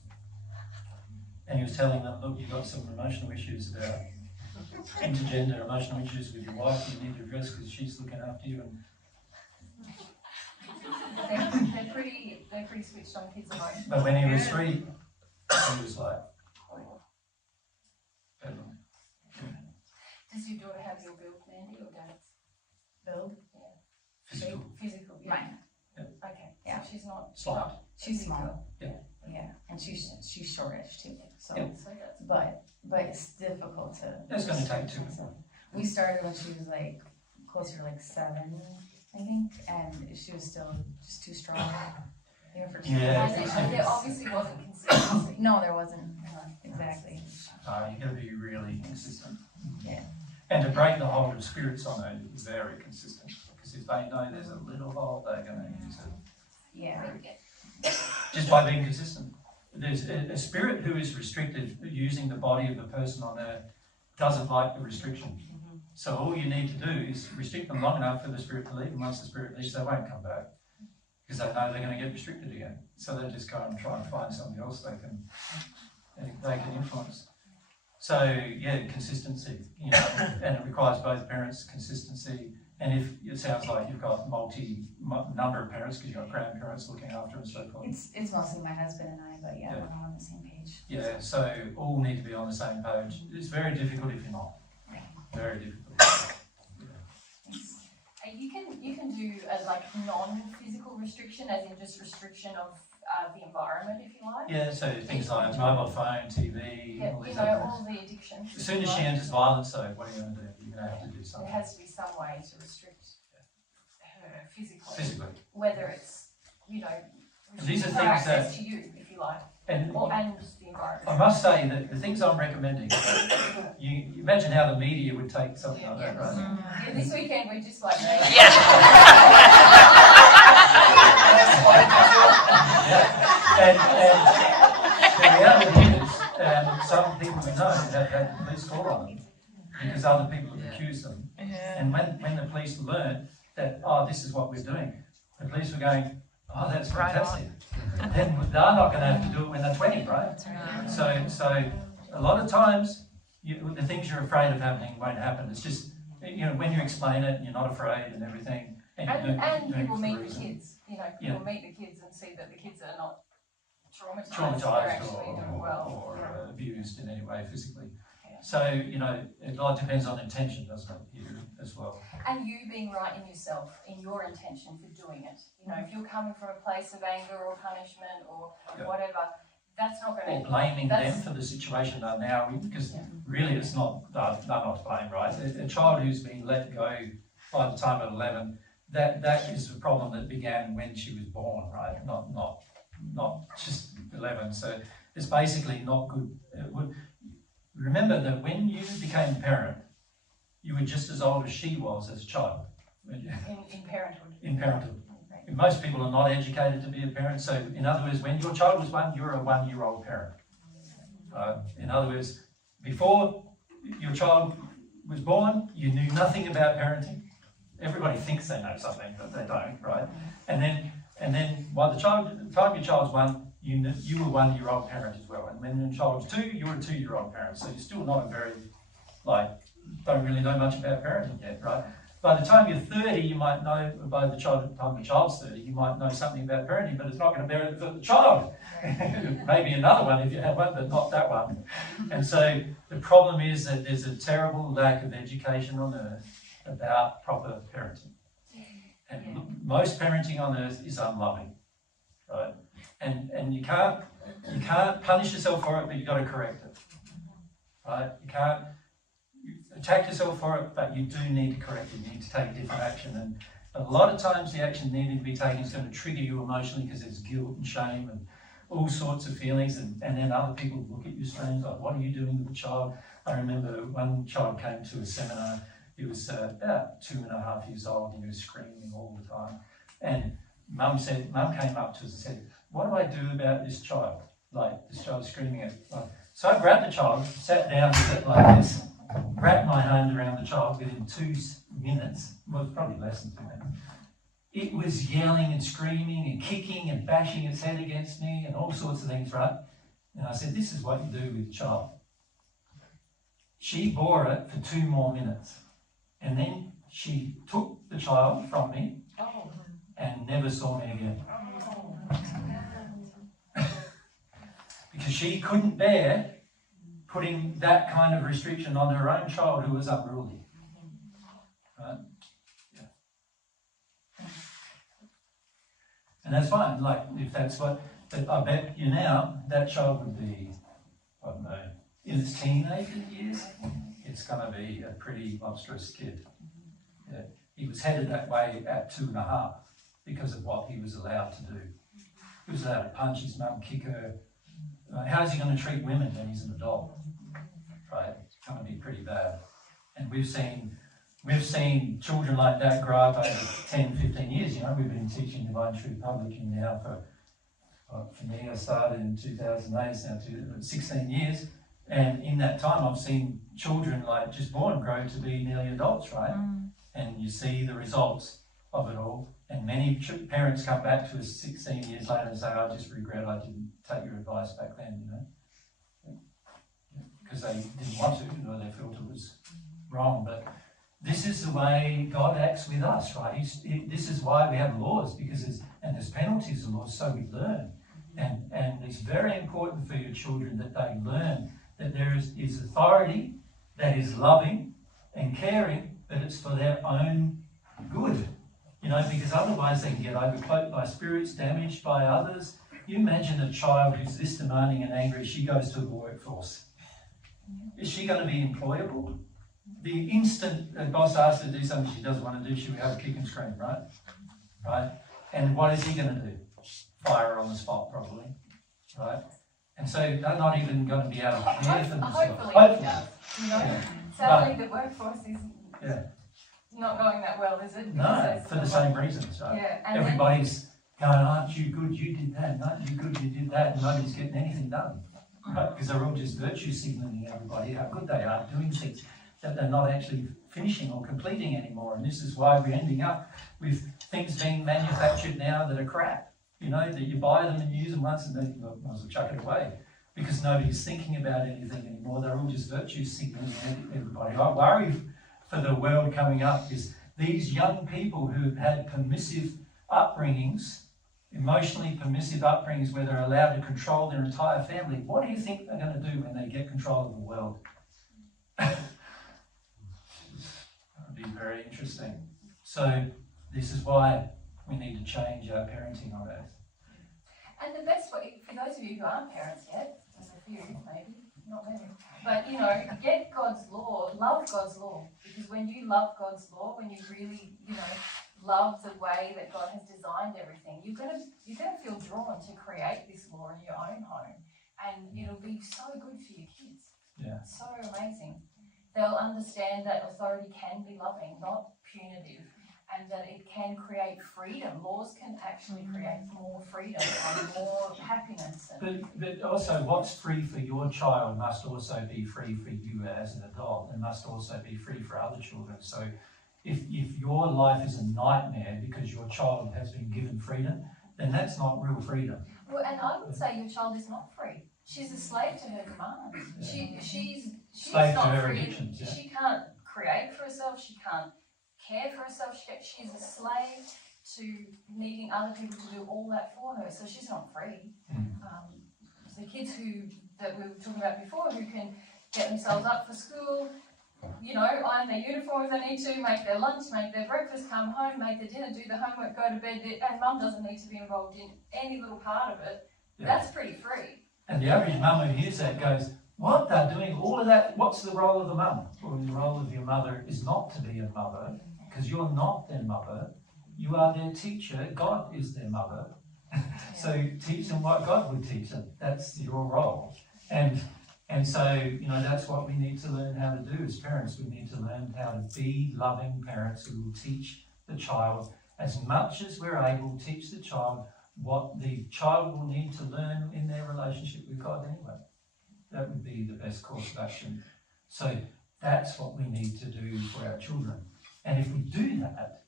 and he was telling them, look, you've got some emotional issues about intergender emotional issues with your wife, you need to address because she's looking after you. And they're pretty switched on kids' emotions. but when he was 3, he was like, Does your daughter have your build, Mandy, or Dad's? Build? Yeah. Physical, yeah. Mine. Okay. Yeah. So she's not. Slight. She's small. Yeah. Yeah, and she's shortish too. So, Yeah. but it's difficult to. It's going to take 2. We started when she was like closer to like 7, I think, and she was still just too strong. Even for There obviously wasn't consistency. No, there wasn't. Exactly. You've got to be really consistent. Yeah. And to break the hold of spirits on it is very consistent. Because if they know there's a little hole, they're going to use it. Yeah. Just by being consistent. There's a spirit who is restricted using the body of the person on earth doesn't like the restriction. So all you need to do is restrict them long enough for the spirit to leave, and once the spirit leaves, they won't come back. Because they know they're going to get restricted again. So they just go and try and find somebody else they can influence. So yeah, consistency, you know, and it requires both parents consistency. And if it sounds like you've got number of parents because you've got grandparents looking after and so forth. It's mostly my husband and I, but yeah, we're all on the same page. Yeah, so all need to be on the same page. It's very difficult if you're not. Very difficult. You can do a like non-physical restriction, as in just restriction of the environment, if you like. Yeah, so things like mobile phone, TV, Yeah, all these all the addictions. As soon as she enters violence, though, what are you going to do? You're going to have to do something. There has to be some way to restrict her physically. Physically. Whether it's, you know, These are her things access that- to you, if you like, And and the environment. I must say that the things I'm recommending, you imagine how the media would take something like that, right? Yeah, this weekend we just like And the reality is, some people we know have had the police call on them because other people have accused them. And when the police learn that, oh, this is what we're doing, the police were going, oh, that's fantastic. Then they're not going to have to do it when they're 20, right? So a lot of times, the things you're afraid of happening won't happen. It's just, when you explain it and you're not afraid and everything. And people meet the kids, people meet the kids and see that the kids are not traumatized, they're actually doing well. Or abused in any way physically. Yeah. So, it all depends on intention, doesn't it, you as well. And you being right in yourself, in your intention for doing it. If you're coming from a place of anger or punishment or whatever, that's not going to... Or blaming them for the situation they're now in, because really it's not, they're not to blame, right? A child who's been let go by the time of 11, that is the problem that began when she was born, right? Not just 11. So it's basically not good. Remember that when you became a parent, you were just as old as she was as a child. In parenthood. In parenthood. Most people are not educated to be a parent. So in other words, when your child was 1, you were a 1-year-old parent. In other words, before your child was born, you knew nothing about parenting. Everybody thinks they know something, but they don't, right? And then by the time your child's 1, you were 1-year-old parent as well. And when your child was 2, you were a 2-year-old parent. So you're still not a very, don't really know much about parenting yet, right? By the time you're 30, you might know, by the time the child's 30, you might know something about parenting, but it's not going to benefit the child. Maybe another one if you have one, but not that one. And so the problem is that there's a terrible lack of education on earth about proper parenting. And most parenting on earth is unloving, right? And you can't punish yourself for it, but you've got to correct it, right? You can't attack yourself for it, but you do need to correct it. You need to take different action. And a lot of times the action needing to be taken is going to trigger you emotionally because there's guilt and shame and all sorts of feelings. And then other people look at you strange, like, what are you doing with the child? I remember one child came to a seminar. He was about 2.5 years old and he was screaming all the time. And Mum came up to us and said, what do I do about this child? Like, this child's screaming at So I grabbed the child, sat down like this, wrapped my hand around the child within 2 minutes. Well, it was probably less than 2 minutes. It was yelling and screaming and kicking and bashing its head against me and all sorts of things, right? And I said, this is what you do with the child. She bore it for 2 more minutes. And then she took the child from me and never saw me again. Because she couldn't bear putting that kind of restriction on her own child who was unruly. Right? Yeah. And that's fine, if that's what, but I bet you now, that child would be, I don't know, in its teenage years, it's going to be a pretty monstrous kid. Yeah. He was headed that way at 2.5 because of what he was allowed to do. He was allowed to punch his mum, kick her. How's he going to treat women when he's an adult? Right? It's going to be pretty bad. And we've seen children like that grow up over 10, 15 years. We've been teaching Divine Truth Publishing now for me, I started in 2008, it's now 16 years. And in that time, I've seen children just born grow to be nearly adults, right? And you see the results of it all. And many parents come back to us 16 years later and say, I just regret I didn't take your advice back then, because they didn't want to, or they felt it was wrong. But this is the way God acts with us, right? This is why we have laws, because there's penalties and laws, so we learn. And it's very important for your children that they learn that there is authority that is loving and caring, but it's for their own good. Because otherwise they can get overcloaked by spirits, damaged by others. You imagine a child who's this demanding and angry, she goes to the workforce. Is she going to be employable? the instant the boss asks her to do something she doesn't want to do, she will have a kick and scream, right? Right? And what is he going to do? Fire her on the spot, probably, right? And so they're not even going to be able to care for themselves. Hopefully. You know? Yeah. Sadly, the workforce is Yeah. not going that well, is it? No, for the same reasons, right? Yeah, and everybody's going, aren't you good, you did that, aren't you good, you did that, and nobody's getting anything done. Right? Because they're all just virtue signaling everybody how good they are doing things that they're not actually finishing or completing anymore. And this is why we're ending up with things being manufactured now that are crap. You know, that you buy them and use them once and then you might as well chuck it away. Because nobody's thinking about anything anymore. They're all just virtue signaling everybody. I worry for the world coming up is these young people who've had permissive upbringings, emotionally permissive upbringings where they're allowed to control their entire family. What do you think they're going to do when they get control of the world? That would be very interesting. So this is why we need to change our parenting on earth. And the best way, for those of you who aren't parents yet, there's a few, maybe, not many, but you know, get God's law, love God's law, because when you love God's law, when you really, you know, love the way that God has designed everything, you're gonna feel drawn to create this law in your own home, and it'll be so good for your kids. Yeah. So amazing. They'll understand that authority can be loving, not punitive, and that it can create freedom. Laws can actually create more freedom and more happiness. But also, what's free for your child must also be free for you as an adult, and must also be free for other children. So if your life is a nightmare because your child has been given freedom, then that's not real freedom. Well, and I would say your child is not free. She's a slave to her commands. Yeah. She's slave not to her free. addictions. Yeah. She can't create for herself. She can't care for herself. She's a slave to needing other people to do all that for her. So she's not free. The kids that we were talking about before, who can get themselves up for school, you know, iron their uniform if they need to, make their lunch, make their breakfast, come home, make their dinner, do the homework, go to bed, and mum doesn't need to be involved in any little part of it. Yeah. That's pretty free. And the average mum who hears that goes, what, they're doing all of that? What's the role of the mum? Well, the role of your mother is not to be a mother, because you're not their mother. You are their teacher. God is their mother. So teach them what God would teach them. That's your role. And so, you know, that's what we need to learn how to do as parents. We need to learn how to be loving parents who will teach the child as much as we're able, teach the child what the child will need to learn in their relationship with God anyway. That would be the best course of action. So that's what we need to do for our children. And if we do that,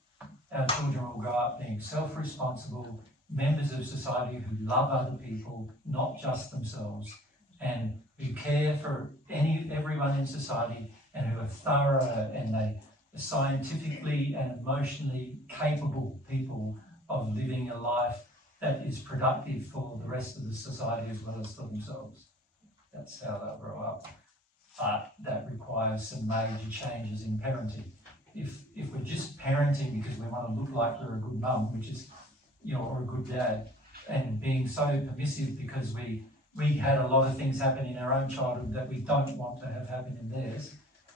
our children will grow up being self-responsible members of society who love other people, not just themselves, and who care for everyone in society, and who are thorough and they are scientifically and emotionally capable people of living a life that is productive for the rest of the society as well as for themselves. That's how they'll grow up. But that requires some major changes in parenting. If we're just parenting because we want to look like we're a good mum, which is, you know, or a good dad, and being so permissive because we had a lot of things happen in our own childhood that we don't want to have happen in theirs,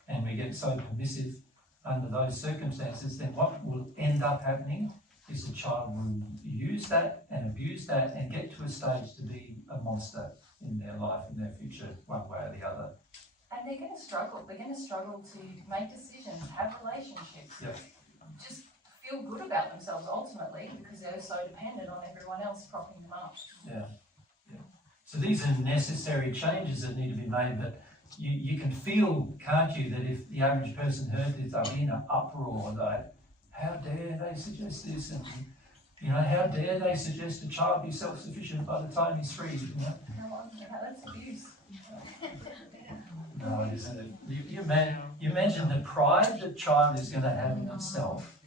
and we get so permissive under those circumstances, then what will end up happening is the child will use that and abuse that and get to a stage to be a monster in their life, in their future, one way or the other. And they're going to struggle. They're going to struggle to make decisions, have relationships, Yep. just feel good about themselves ultimately, because they're so dependent on everyone else propping them up. Yeah. So these are necessary changes that need to be made, but you can feel, can't you, that if the average person heard this, they'll be in an uproar, like, how dare they suggest this? And, you know, how dare they suggest a child be self-sufficient by the time he's 3, you know? That's abuse. No, it isn't. You imagine the pride the child is going to have in itself,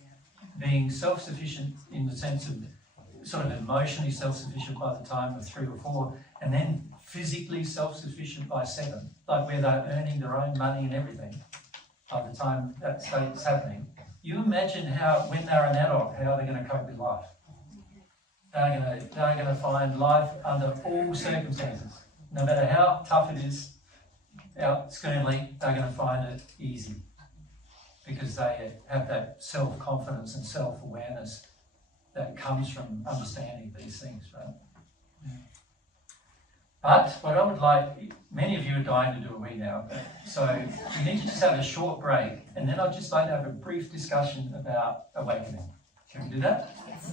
being self-sufficient in the sense of sort of emotionally self-sufficient by the time of 3 or 4, and then physically self-sufficient by 7, like where they're earning their own money and everything by the time that state is happening. You imagine how, when they're an adult, how they're going to cope with life. They're going to find life under all circumstances. No matter how tough it is, out externally, they're going to find it easy. because they have that self-confidence and self-awareness that comes from understanding these things, right? But what I would like, many of you are dying to do a wee now, so we need to just have a short break, and then I'd just like to have a brief discussion about awakening. Can we do that? Yes.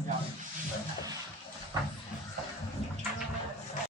Okay.